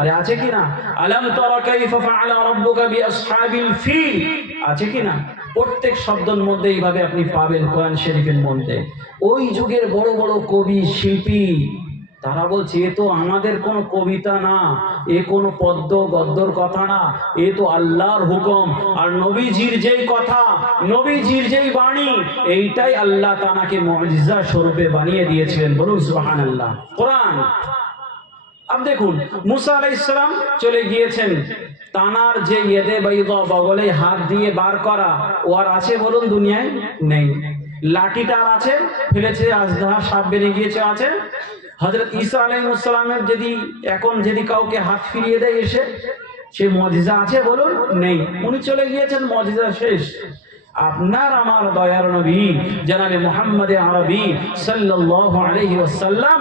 আরে আছে কি না, আলাম তারা কাইফা ফাআলা রাব্বুকা বিআসহাবিল ফিল, আছে কি না? প্রত্যেক শব্দের মধ্যে এইভাবে আপনি পাবেন কোরআন শরীফের মধ্যে। ওই যুগের বড় বড় কবি শিল্পী তারা বলছে এ তো আমাদের কোনো কবিতা না, এ কোনো পদ্য গদ্যর কথা না, এ তো আল্লাহর হুকুম। আর নবীজির যেই কথা, নবীজির যেই বাণী, এইটাই আল্লাহ তাআলাকে মুজিজা স্বরূপে বানিয়ে দিয়েছিলেন। বলুন সুবহানাল্লাহ। কোরআন अब দেখুন মুসা আলাইহিস সালাম চলে গিয়েছেন, তানার যে ইয়েদে বাইদা বগলে হাত দিয়ে বার করা ও আর আছে বলুন দুনিয়ায়? নেই। লাঠিটা আর আছে? ফেলেছে, আজদা সাপ বেরিয়ে গিয়েছে, আছে? হযরত ঈসা আলাইহিস সালামের এখন যদি কাউকে হাত ফিরিয়ে দেয় এসে, সে মুজিজা আছে বলুন? নেই। উনি চলে গিয়েছেন, মুজিজা শেষ। আপনার আমার দয়ার নবী জনাবে মুহাম্মদ আরবি সাল্লাল্লাহু আলাইহি ওয়াসাল্লাম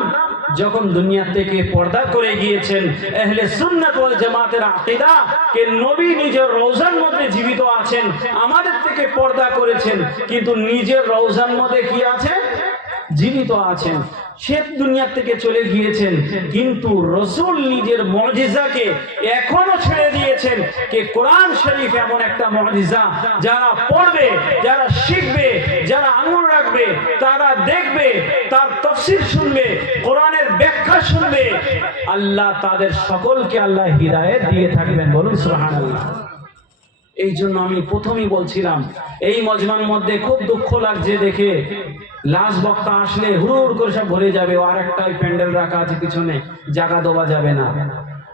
যখন দুনিয়া থেকে পর্দা করে গিয়েছেন, আহলে সুন্নাত ওয়াল জামাতের আকীদা কে নবী নিজের রওজার মধ্যে জীবিত আছেন, আমাদের থেকে পর্দা করেছেন, কিন্তু নিজের রওজার মধ্যে কি আছে? জীবিত আছেন। সে দুনিয়া থেকে চলে গিয়েছেন, কিন্তু রাসূল নিজের মুজিজাকে এখনো ছেড়ে দিয়েছেন। কে কোরআন শরীফ এমন একটা মুজিজা, যারা পড়বে, যারা শিখবে, যারা আঙুল রাখবে, তারা দেখবে, তার তাফসীর শুনবে, কোরআনের ব্যাখ্যা শুনবে, আল্লাহ তাদের সকলকে আল্লাহ হিদায়াত দিয়ে থাকবেন। বলুন সুবহানাল্লাহ। এই জন্য আমি প্রথমেই বলছিলাম এই মজমার মধ্যে খুব দুঃখ লাগছে দেখে, লাশ বক্তা আসলে হুড় করে সব ভরে যাবে, আর একটা প্যান্ডেল রাখা আছে পিছনে, জায়গা দেওয়া যাবে না।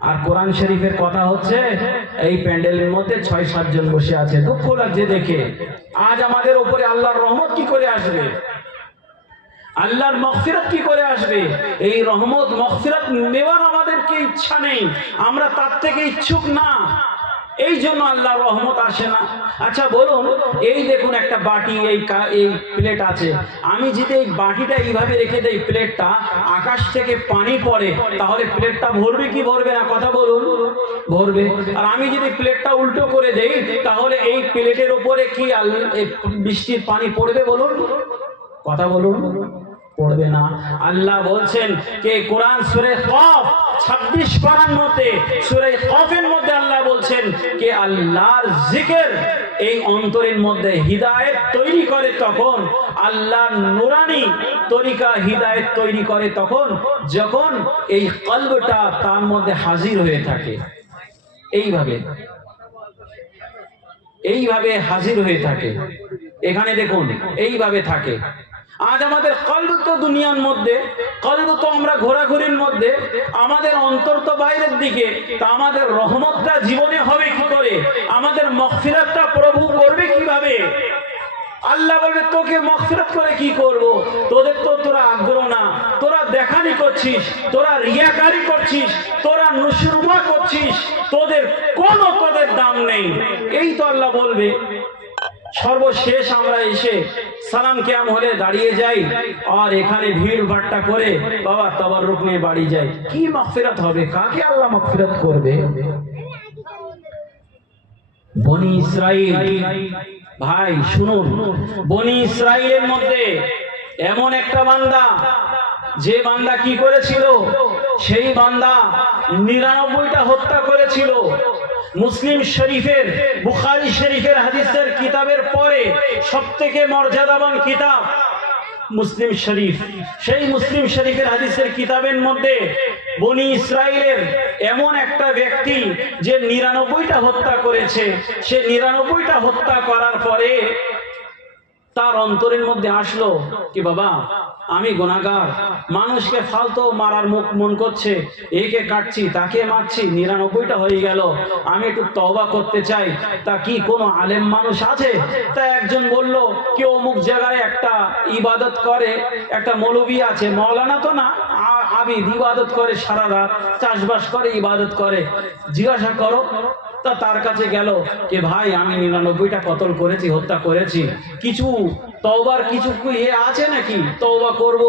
আর কোরআন শরীফের কথা হচ্ছে, এই প্যান্ডেলের মধ্যে ৬-৭ জন বসে আছে, দুঃখ লাগছে দেখে। আজ আমাদের উপরে আল্লাহর রহমত কি করে আসবে? আল্লাহর মাগফিরাত কি করে আসবে? এই রহমত মাগফিরাত নেওয়ার আমাদেরকে ইচ্ছা নেই, আমরা তার থেকে ইচ্ছুক না, এই জন্য আল্লাহর রহমত আসে না। আচ্ছা বলুন, এই দেখুন একটা বাটি, এই প্লেট আছে, আমি যদি এই বাটিটা এইভাবে রেখে দেই, প্লেটটা আকাশ থেকে পানি পড়ে, তাহলে প্লেটটা ভরবে কি ভরবে না? কথা বলুন, ভরবে। আর আমি যদি প্লেটটা উল্টো করে দেই, তাহলে এই প্লেটের উপরে কি বৃষ্টির পানি পড়বে বলুন? কথা বলুন, পড়বে না। আল্লাহ বলছেন কে কোরআন সূরা কফ 26 পারার মধ্যে, সূরা কফের মধ্যে আল্লাহ বলছেন কে আল্লাহর জিকির এই অন্তরের মধ্যে হিদায়াত তৈরি করে, তখন আল্লাহর নুরানি তরিকা হিদায়াত তৈরি করে তখন যখন এই কলবটা তার মধ্যে হাজির হয়ে থাকে। এইভাবে হাজির হয়ে থাকে। এখানে দেখুন এইভাবে থাকে। আজ আমাদের কলব তো দুনিয়ার মধ্যে, কলব তো আমরা ঘোরাঘুরির মধ্যে, আমাদের অন্তর তো বাইরের দিকে, তা আমাদের রহমতটা জীবনে হবে কি করে? আমাদের মাগফিরাতটা প্রভু করবে কিভাবে? আল্লাহ বলবে তোকে মাগফিরাত করে কি করব? তোদের তো তোরা আগ্রহ না, তোরা দেখানি করছিস, তোরা রিয়াকারি করছিস, তোরা নুসরুমা করছিস, তোদের দাম নেই। এই তো আল্লাহ বলবে। সর্বশেষ আমরা এসে সালাম কিয়াম হলে দাঁড়িয়ে যাই, আর এখানে ভিড় ভাট্টা করে বাবা তাবাররুক নিয়ে বাড়ি যাই। কি মাগফিরাত হবে? কাকে আল্লাহ মাগফিরাত করবে? বনি ইসরাইল, ভাই শুনুন, বনি ইসরাইলের মধ্যে এমন একটা বান্দা, যে বান্দা কি করেছিল? সেই বান্দা 99টা হত্যা করেছিল। মুসলিম শরীফের, বুখারী শরীফের হাদিসের কিতাবের পরে সবথেকে মর্যাদাবান কিতাব মুসলিম শরীফ। সেই মুসলিম শরীফের হাদিসের কিতাবের মধ্যে বনি ইসরাইলের এমন একটা ব্যক্তি যে 99টা হত্যা করেছে, সে 99টা হত্যা করার পরে তার অন্তরের মধ্যে আসলো কি বাবা আমি গুনাহগার, মানুষকে ফালতু মারার মুখ মন করছে, একে কাটছি তাকে মারছি, 99টা হয়ে গেল, আমি একটু তওবা করতে চাই। তা কি কোনো আলেম মানুষ আছে? তা একজন বলল কি অমুক জায়গায় একটা ইবাদত করে একটা মৌলবী আছে, মাওলানা তো না, আবিদ, ইবাদত করে সারা রাত, চাষবাস করে, ইবাদত করে, জিজ্ঞাসা করো। তা তার কাছে গেল যে ভাই আমি 99টা কতল করেছি, হত্যা করেছি, কিছু তওবার কিছু আছে নাকি? তওবা করব,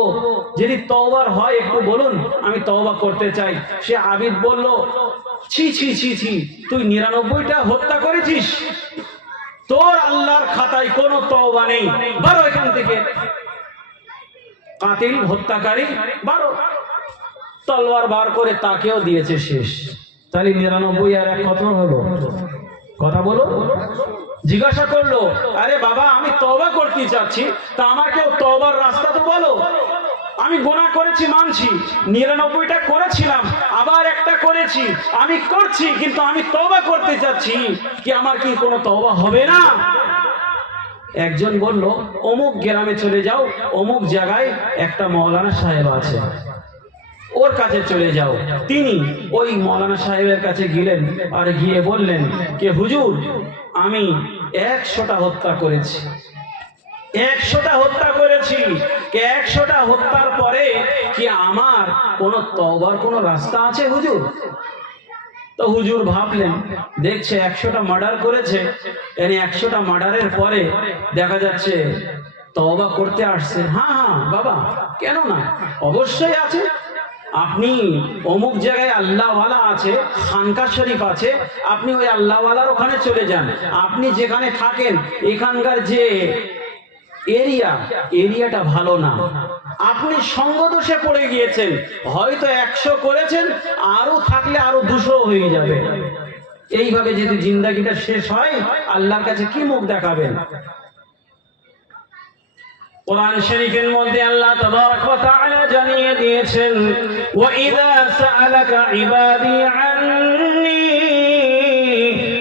যদি তওবার হয় একটু বলুন, আমি তওবা করতে চাই। সে আবিদ বলল ছি ছি ছি ছি, তুই 99টা হত্যা করেছিস, তোর আল্লাহর খাতায় কোনো তওবা নেই, বারো এখান থেকে। কাতিল হত্যাকারী 12, তলোয়ার বার করে তাকেও দিয়েছে শেষ। তাহলে 99 আর 1 কত হলো? কথা বলো। জিজ্ঞাসা করলো, আরে বাবা আমি তওবা করতে চাচ্ছি, তা আমাকেও তওবার রাস্তা তো বলো। আমি গুনাহ করেছি মানছি, 99টা করেছিলাম, আবার একটা করেছি, আমি করছি, কিন্তু আমি তওবা করতে চাচ্ছি, কি আমার কি কোনো তওবা হবে না? একজন বলল, অমুক গ্রামে চলে যাও, অমুক জায়গায় একটা মাওলানা সাহেব আছে, ওর কাছে চলে যাও। তিনি ওই মাওলানা সাহেবের কাছে গেলেন, আর গিয়ে বললেন যে হুজুর আমি 100টা হত্যা করেছি, 100টা হত্যা করেছি, 100টা হত্যার পরে কি আমার কোনো তওবার কোনো রাস্তা আছে হুজুর? তো হুজুর ভাবলেন, দেখছে 100টা মার্ডার করেছে, মানে 100টা মার্ডারের পরে দেখা যাচ্ছে তওবা করতে আসছে। হ্যাঁ হ্যাঁ বাবা, কেন না, অবশ্যই আছে। আপনি অমুক জায়গায় আল্লাহওয়ালা আছে, খানকা শরীফ আছে, আপনি ওই আল্লাহওয়ালার ওখানে চলে যান। আপনি যেখানে থাকেন এখানকার যে এরিয়াটা ভালো না, আপনি সঙ্গ দোষে পড়ে গিয়েছেন, হয়তো 100 করেছেন, আরো থাকলে আরো 200 হয়ে যাবে। এইভাবে যদি জিন্দাগিটা শেষ হয়, আল্লাহর কাছে কি মুখ দেখাবেন? কোরআন শরীফের মধ্যে আল্লাহ তাবারক ওয়া তাআলা জানিয়ে দিয়েছেন, ওয়া ইযা সাআলাকা ইবাদি আন্নী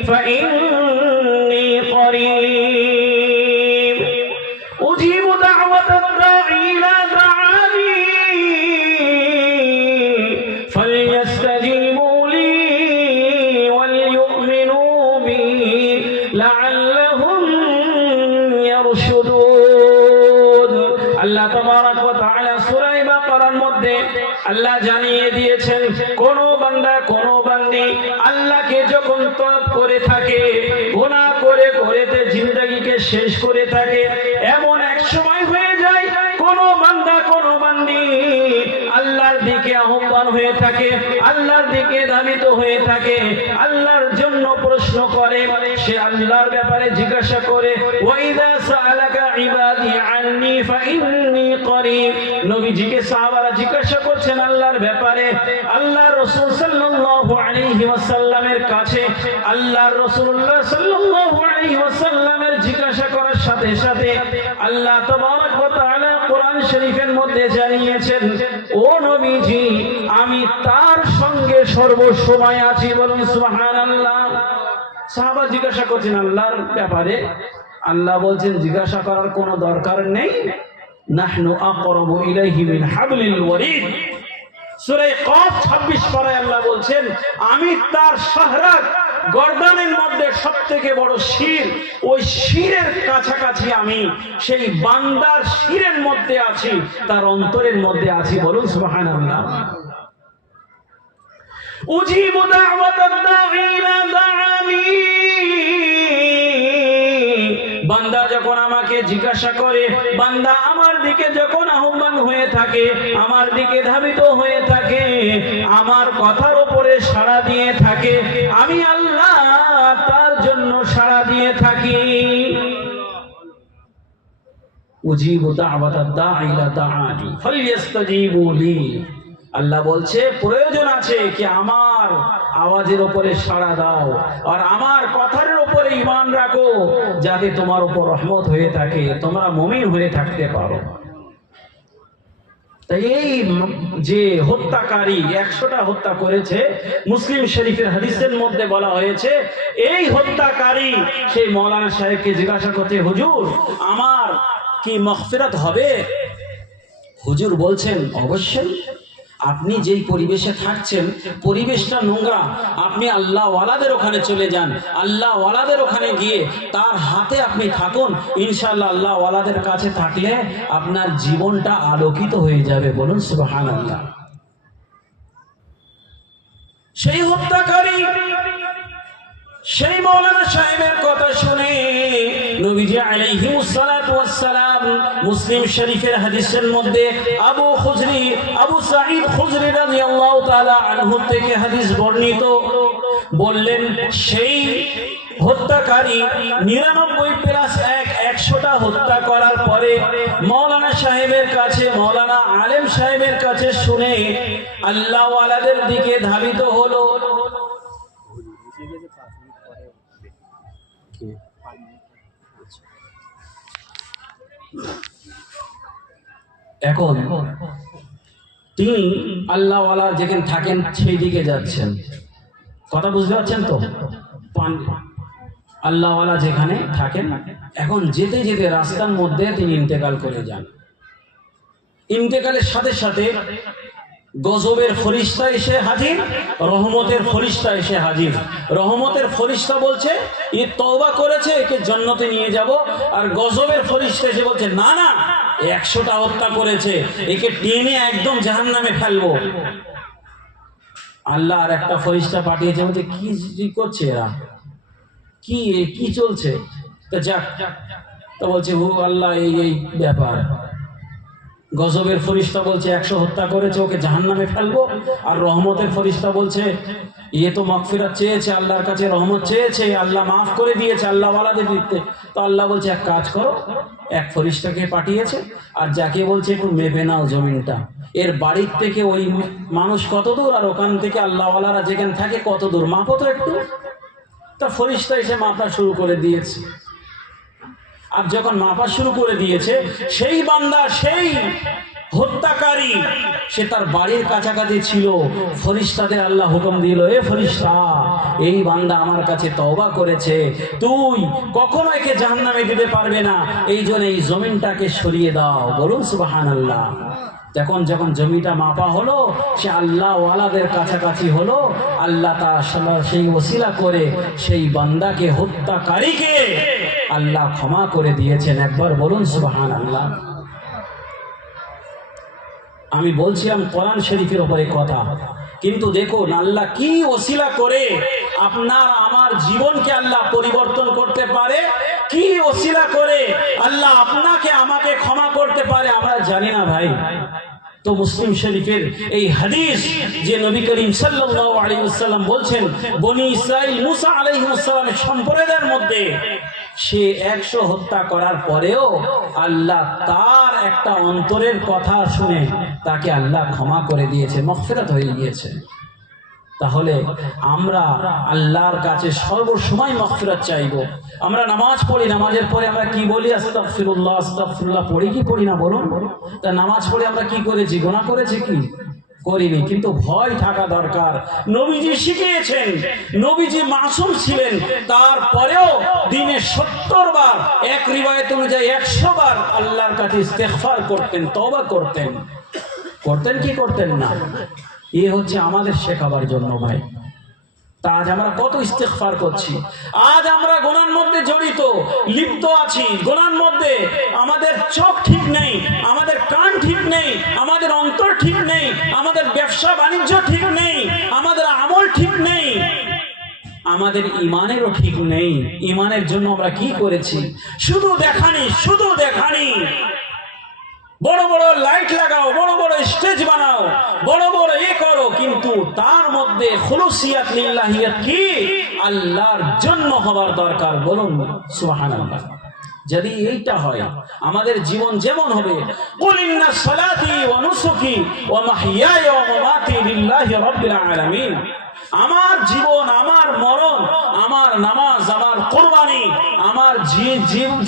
ফাইন্নী করিব উজিবু দাওয়াতাদ দাঈ ইলা দাআনি ফালইস্তাজিবু লি ওয়াল ইউমিনু বি লাআল্লাহুম ইয়ারশুদুন। আল্লাহ তাবারক ওয়া তাআলা সূরা বাকারার মধ্যে আল্লাহ জানিয়ে দিয়েছেন, কোন বান্দা কোন বান্দি আল্লাহকে যখন তওবা করে থাকে, গুনাহ করে করেতে জিন্দেগিকে শেষ করে থাকে, এমন এক সময় হয়ে যায় কোন বান্দা কোন বান্দি আল্লাহর দিকে আহ্বান হয়ে থাকে, আল্লাহর দিকে ধাবিত হয়ে থাকে, আল্লাহর জন্য প্রশ্ন করে, সে আল্লাহর ব্যাপারে জিজ্ঞাসা করে, ওয়া ইযা সাআলাকা ইবাদি আন্নী ফাইন্নী করিব। নবীজিকে সাহাবারা জিজ্ঞাসা করছেন আল্লাহর ব্যাপারে, আল্লাহর রাসূল সাল্লাল্লাহু আলাইহি ওয়াসাল্লামের কাছে। আল্লাহর রাসূলুল্লাহ সাল্লাল্লাহু আলাইহি ওয়াসাল্লামের জিজ্ঞাসা করার সাথে সাথে আল্লাহ তাবারক ওয়া তাআলা কোরআন শরীফের মধ্যে জানিয়েছেন, ও নবীজি আমি তার সঙ্গে সর্বসময় আছি, বলুন সুবহানাল্লাহ। সাহাবা জিজ্ঞাসা করছেন আল্লাহর ব্যাপারে, আল্লাহ বলছেন জিজ্ঞাসা করার কোনো দরকার নেই, নাহনু আকরাবু ইলাইহি মিন হাবলিল ওয়ারিদ। সূরা কফ 26 পারায় আল্লাহ বলছেন, আমি তার শাহরাগ গর্দানের মধ্যে সবথেকে বড় শির, ওই শিরের কাছাকাছি আমি, সেই বান্দার শিরের মধ্যে আছি, তার অন্তরের মধ্যে আছি, বলুন সুবহানাল্লাহ। উজিবু দাওয়াতাদ দাঈ ইলা দাআনি। বান্দা যখন আমাকে জিজ্ঞাসা করে, বান্দা আমার দিকে যখন আহ্বান হয়ে থাকে, আমার দিকে ধাবিত হয়ে থাকে, আমার কথার উপরে সাড়া দিয়ে থাকে, আমি আল্লাহ তার জন্য সাড়া দিয়ে থাকি। উজিবু দাওয়াতাদ দাঈ ইলা দাআনি ফালইস্তাজিবু লি। আল্লাহ বলছে প্রয়োজন আছে কি আমার আওয়াজের উপরে সাড়া দাও, আর আমার কথার উপরে ঈমান রাখো, যাতে তোমার উপর রহমত হয়ে থাকে, তোমরা মুমিন হয়ে থাকতে পারো। তাই এই যে হত্যাকারী 100টা হত্যা করেছে, মুসলিম শরীফের হাদিসের মধ্যে বলা হয়েছে, এই হত্যাকারী সেই মাওলানা সাহেবকে জিজ্ঞাসা করতে, হুজুর আমার কি মাগফিরাত হবে? হুজুর বলছেন অবশ্যই। আপনি যেই পরিবেশে থাকছেন পরিবেশটা নোংরা, আপনি আল্লাহ ওয়ালাদের ওখানে চলে যান, আল্লাহ ওয়ালাদের ওখানে গিয়ে তার হাতে আপনি থাকুন, ইনশাআল্লাহ আল্লাহ ওয়ালাদের কাছে থাকলে আপনার জীবনটা আলোকিত হয়ে যাবে, বলুন সুবহানাল্লাহ। সেই হত্যাকারী সেই মাওলানা সাহেবের কথা শুনে নবীজি আলাইহিস সালাতু ওয়াস সালাম মুসলিম শরীফের হাদিসের মধ্যে আবু সাঈদ খুজরি রাদিয়াল্লাহু তাআলা আনহু থেকে হাদিস বর্ণিত, বললেন সেই হত্যাকারী 99+1 হত্যা করার পরে মাওলানা সাহেবের কাছে, মাওলানা আলেম সাহেবের কাছে শুনে আল্লাহ ওয়ালাদের দিকে ধাবিত হলো। এখন তিনি আল্লাহ ওয়ালা যেখানে থাকেন সেই দিকে যাচ্ছেন, কথা বুঝতে পারছেন তো? আল্লাহ ওয়ালা যেখানে থাকেন, এখন যেতে যেতে রাস্তার মধ্যে তিনি ইন্তেকাল করে যান। ইন্তেকালের সাথে সাথে গজবের ফরিস্তা এসে হাজির, রহমতের ফরিস্তা এসে হাজির। রহমতের ফরিস্তা বলছে এ তওবা করেছে, একে জান্নাতে নিয়ে যাব, আর গজবের ফরিস্তা এসে বলছে না না, 100টা হত্যা করেছে, একে টেনে একদম জাহান্নামে ফেলবো। আল্লাহ আর একটা ফরিস্তা পাঠিয়েছে, বলছে কি করছে এরা, কি চলছে? তো যাক, তো বলছে ও আল্লাহ এই ব্যাপার। গজবের ফরিস্তা বলছে 100 হত্যা করেছে, ওকে জাহান্নামে ফেলবো। আর রহমতের ফরিস্তা বলছে এ তো মাগফিরাত চেয়েছে, আল্লাহর কাছে রহমত চেয়েছে, আল্লাহ মাফ করে দিয়েছে আল্লাহ ওয়ালাদের দিতে। তো আল্লাহ বলছে এক কাজ করো, এক ফরিস্তাকে পাঠিয়েছে, আর যাকে বলছে একটু মেপে নাও জমিনটা, এর বাড়ির থেকে ওই মানুষ কত দূর, আর ওখান থেকে আল্লাহ ওয়ালারা যেখানে থাকে কত দূর, মাপো তো একটু। তা ফরিস্তা এসে মাপা শুরু করে দিয়েছে। আর যখন মাপা শুরু করে দিয়েছে, সেই বান্দা, সেই হত্যাকারী, সে তার বাড়ির কাছাকাছি ছিল। ফরিস্তাদের আল্লাহ হুকুম দিল, এ ফরিস্তা, এই বান্দা আমার কাছে তওবা করেছে, তুই কখনো একে জাহান্নামে দিতে পারবে না, এই জন্য এই জমিনটাকে সরিয়ে দাও। বলুন সুবহানাল্লাহ। যখন জমিটা মাপা হলো, সে আল্লাহ ওয়ালাদের কাছাকাছি হলো, আল্লাহ তাআলা সেই ওসিলা করে সেই বান্দাকে, হত্যাকারীকে আল্লাহ ক্ষমা করে দিয়েছেন। একবার বলুন সুবহানাল্লাহ। আমি বলছিলাম কোরআন শরীফের উপরে কথা, কিন্তু দেখুন আল্লাহ কি ওসিলা করে আপনার আমার জীবনকে আল্লাহ পরিবর্তন করতে পারে, কি ওসিলা করে আল্লাহ আপনাকে আমাকে ক্ষমা করতে পারে আমরা জানি না ভাই। তো মুসলিম শরীফের এই হাদিস যে নবী করিম সাল্লাল্লাহু আলাইহি ওয়াসাল্লাম বলছেন, বনি ইসরাইল মুসা আলাইহিস সালামের সম্প্রদায়ের মধ্যে সে 100 হত্যা করার পরেও আল্লাহ তার একটা অন্তরের কথা শুনে তাকে আল্লাহ ক্ষমা করে দিয়েছে, মাগফিরাত হয়ে গিয়েছে। তাহলে আমরা আল্লাহর কাছে সর্বসময় মাগফিরাত চাইবো। আমরা নামাজ পড়ি, নামাজের পরে আমরা কি বলি? আস্তাগফিরুল্লাহ, আস্তাগফিরুল্লাহ পড়ি কি পড়ি না বলুন? তা নামাজ পড়ে আমরা কি করেছি? গুনাহ করেছি কি? করিনি। কিন্তু ভয় থাকা দরকার। নবীজি শিখিয়েছেন, নবীজি মাসুম ছিলেন, তারপরেও দিনে 70 বার, এক রিওয়ায়াত অনুযায়ী 100 বার আল্লাহর কাছে ইস্তেগফার করতেন, তওবা করতেন। করতেন কি করতেন না? এ হচ্ছে আমাদের শেখাবার জন্য ভাই। তা আজ আমরা কত ইস্তেগফার করছি, আজ আমরা গুনার মধ্যে জড়িত, লিপ্ত আছি গুনার মধ্যে। আমাদের চোখ ঠিক নেই, আমাদের কান ঠিক নেই, আমাদের অন্তর ঠিক নেই, আমাদের ব্যবসা বাণিজ্য ঠিক নেই, আমাদের আমল ঠিক নেই, আমাদের ইমানেরও ঠিক নেই। ইমানের জন্য আমরা কি করেছি? শুধু দেখানি, শুধু দেখানি। বড় বড় লাইট লাগাও, বড় বড় স্টেজ বানাও, বড় বড় করো, কিন্তু তার মধ্যে খুলুসিয়াত লিল্লাহিয়াত কি? আল্লাহর জন্য হওয়ার দরকার। বলুন সুবহানাল্লাহ। যদি এইটা হয় আমাদের জীবন যেমন হবে, কুল ইন্না সালাতি ওয়া নুসুকি ওয়া মাহইয়ায়া ওয়া মামাতি লিল্লাহি রাব্বিল আলামিন। আমার জীবন, আমার মরণ, আমার নামাজ, আমার কুরবানি, আমার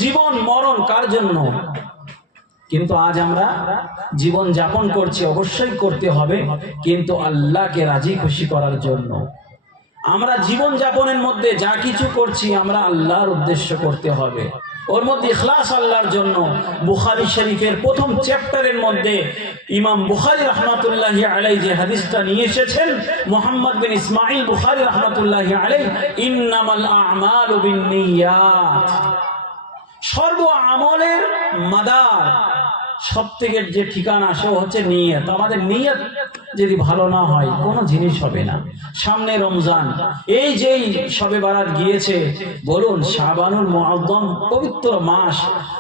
জীবন মরণ কার জন্য? কিন্তু আজ আমরা জীবন যাপন করছি, অবশ্যই করতে হবে, কিন্তু আল্লাহকে রাজি খুশি করার জন্য। আমরা জীবন যাপনের মধ্যে যা কিছু করছি আমরা আল্লাহর উদ্দেশ্য করতে হবে, ওর মধ্যে ইখলাস আল্লাহর জন্য। বুখারী শরীফের প্রথম চ্যাপ্টারের মধ্যে ইমাম বুখারী রাহমাতুল্লাহি আলাইহি যে হাদিসটা নিয়ে এসেছেন, মুহাম্মদ বিন ইসমাঈল বুখারী রাহমাতুল্লাহি আলাইহি, ইন্নামাল আ'মালু বিন্নিয়াত। সর্ব আমলের মাদার, সব থেকে যে ঠিকানা সে হচ্ছে নিয়ত। আমাদের নিয়ত যদি ভালো না হয় কোনো জিনিস হবে না। সামনে রমজান, এই যেই শবে বারাত গিয়েছে, বলুন শাবানুল মুআজ্জম পবিত্র মাস,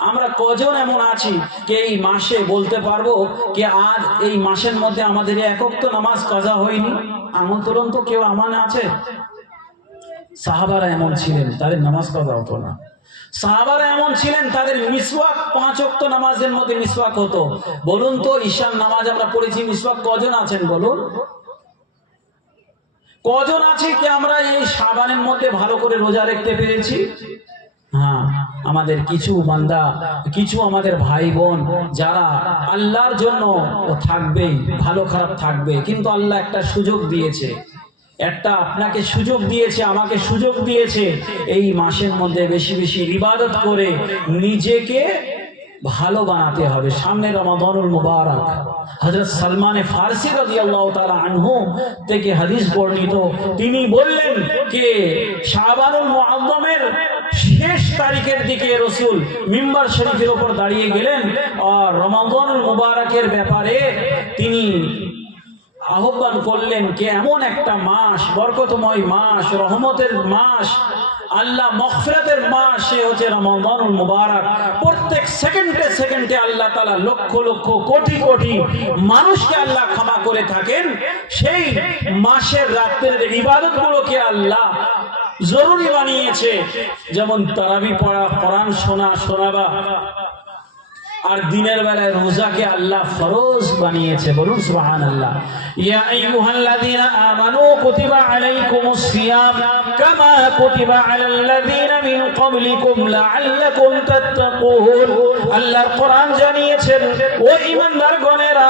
আমরা কজন এমন আছি যে এই মাসে বলতে পারবো যে আজ এই মাসের মধ্যে আমাদের এক ওয়াক্ত নামাজ কাজা হয়নি? আঙুল তোলন তো কেউ আমার আছে? সাহাবারা এমন ছিলেন, তাদের নামাজ কাজা হতো না। সাহাবারা এমন ছিলেন, তাদের মিসওয়াক 5 ওয়াক্ত নামাজের মধ্যে মিসওয়াক হতো। বলুন তো ঈশান নামাজ আমরা পড়েছি, মিসওয়াক কজন আছেন বলুন? কজন আছে কি আমরা এই শাবানের মধ্যে ভালো করে রোজা রাখতে পেরেছি? হ্যাঁ, আমাদের কিছু বান্দা, কিছু আমাদের ভাই বোন যারা আল্লাহর জন্য থাকবে, ভালো খারাপ থাকবে, কিন্তু আল্লাহ একটা সুযোগ দিয়েছে, একটা আপনাকে সুযোগ দিয়েছে, আমাকে সুযোগ দিয়েছে, এই মাসের মধ্যে বেশি বেশি ইবাদত করে নিজেকে ভালো বানাতে হবে। সামনে রমাদানুল মুবারক, হযরত সালমান ফারসি রাদিয়াল্লাহু তাআলা আনহু থেকে হাদিস বর্ণিত, তিনি বললেন যে শাবানুল মুআজ্জমের শেষ তারিখের দিকে রাসূল মিম্বার শরীফের উপর দাঁড়িয়ে গেলেন আর রমাদানুল মুবারকের ব্যাপারে তিনি আহ্বান করলেন যে এমন একটা মাস, বরকতময় মাস, রহমতের মাস, আল্লাহ মাগফিরাতের মাস, সে হচ্ছে রমাদানুল মুবারক। প্রত্যেক সেকেন্ডে সেকেন্ডে আল্লাহ তাআলা লক্ষ লক্ষ কোটি কোটি মানুষকে আল্লাহ ক্ষমা করে থাকেন। সেই মাসের রাতের ইবাদতগুলোকে আল্লাহ জরুরি বানিয়েছে, যেমন তারাবি পড়া, কোরআন শোনাবা, আর দিনের বেলায় রোজাকে আল্লাহ ফরজ বানিয়েছে। বলুন সুবহানাল্লাহ। ইয়া আইয়ুহাল্লাযীনা আমানু কুতিবা আলাইকুমুস সিয়াম কামা কুতিবা আলাল্লাযীনা মিন ক্বাবলিকুম লাআল্লাকুম তাত্তাকুন। আল্লাহর কোরআন জানিয়েছেন, ও ঈমানদারগণেরা,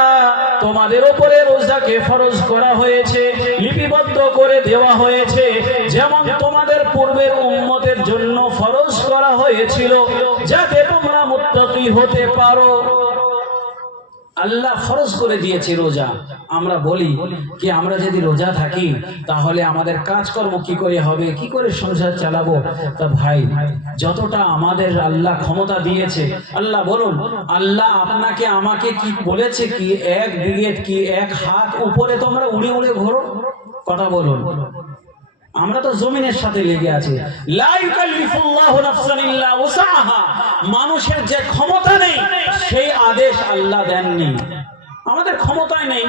তোমাদের উপরে রোজাকে ফরজ করা হয়েছে, লিপিবদ্ধ করে দেওয়া হয়েছে, যেমন তোমাদের পূর্বের উম্মতের জন্য ফরজ করা হয়েছিল, যাতে তোমরা মুত্তাকি হতে পারো। আল্লাহ ফরজ করে দিয়েছে রোজা। আমরা বলি কি আমরা যদি রোজা থাকি তাহলে আমাদের কাজকর্ম কি করে হবে, কি করে সংসার চালাবো? তা ভাই, যতটা আমাদের আল্লাহ ক্ষমতা দিয়েছে, আল্লাহ বলুন, আল্লাহ আপনাকে আমাকে কি বলেছে কি 1 ব্রিগেড কি 1 হাত উপরে তোমরা উড়ে উড়ে ঘোরো? কথা বলুন। আমরা তো জমিনের সাথে লেগে আছি। লা ইউকাল্লিফুল্লাহু নাফসান ইল্লা উসআহা। মানুষের যে ক্ষমতা নেই সেই আদেশ আল্লাহ দেননি। আমাদের ক্ষমতাই নেই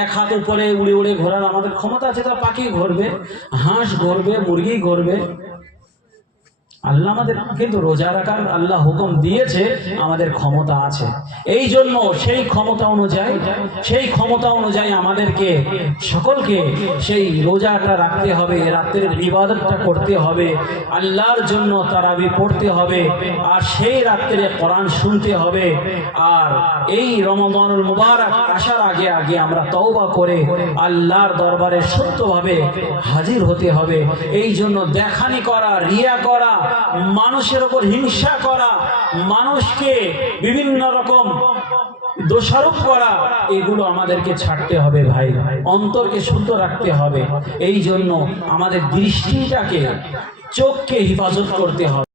1 হাত উপরে উড়ে উড়ে ঘোরার। আমাদের ক্ষমতা আছে, তা পাখি ঘুরবে, হাঁস ঘুরবে, মুরগি ঘুরবে। আল্লাহ আমাদের কিন্তু রোজা রাখার আল্লাহ হুকুম দিয়েছে, আমাদের ক্ষমতা আছে। এই জন্য সেই ক্ষমতা অনুযায়ী আমাদেরকে সকলকে সেই রোজাটা রাখতে হবে, রাতের ইবাদতটা করতে হবে, আল্লাহর জন্য তারাবি পড়তে হবে, আর সেই রাত্রে কোরআন শুনতে হবে। আর এই রমাদানুল মুবারক আসার আগে আগে আমরা তওবা করে আল্লাহর দরবারে সত্যভাবে হাজির হতে হবে। এই জন্য দেখানি করা, রিয়া করা, মানুষের উপর হিংসা করা, মানুষকে বিভিন্ন রকম দোষারোপ করা, এগুলো আমাদেরকে ছাড়তে হবে ভাই। অন্তরকে শুদ্ধ রাখতে হবে। এই জন্য আমাদের দৃষ্টিটাকে, চোখকে হেফাজত করতে হবে।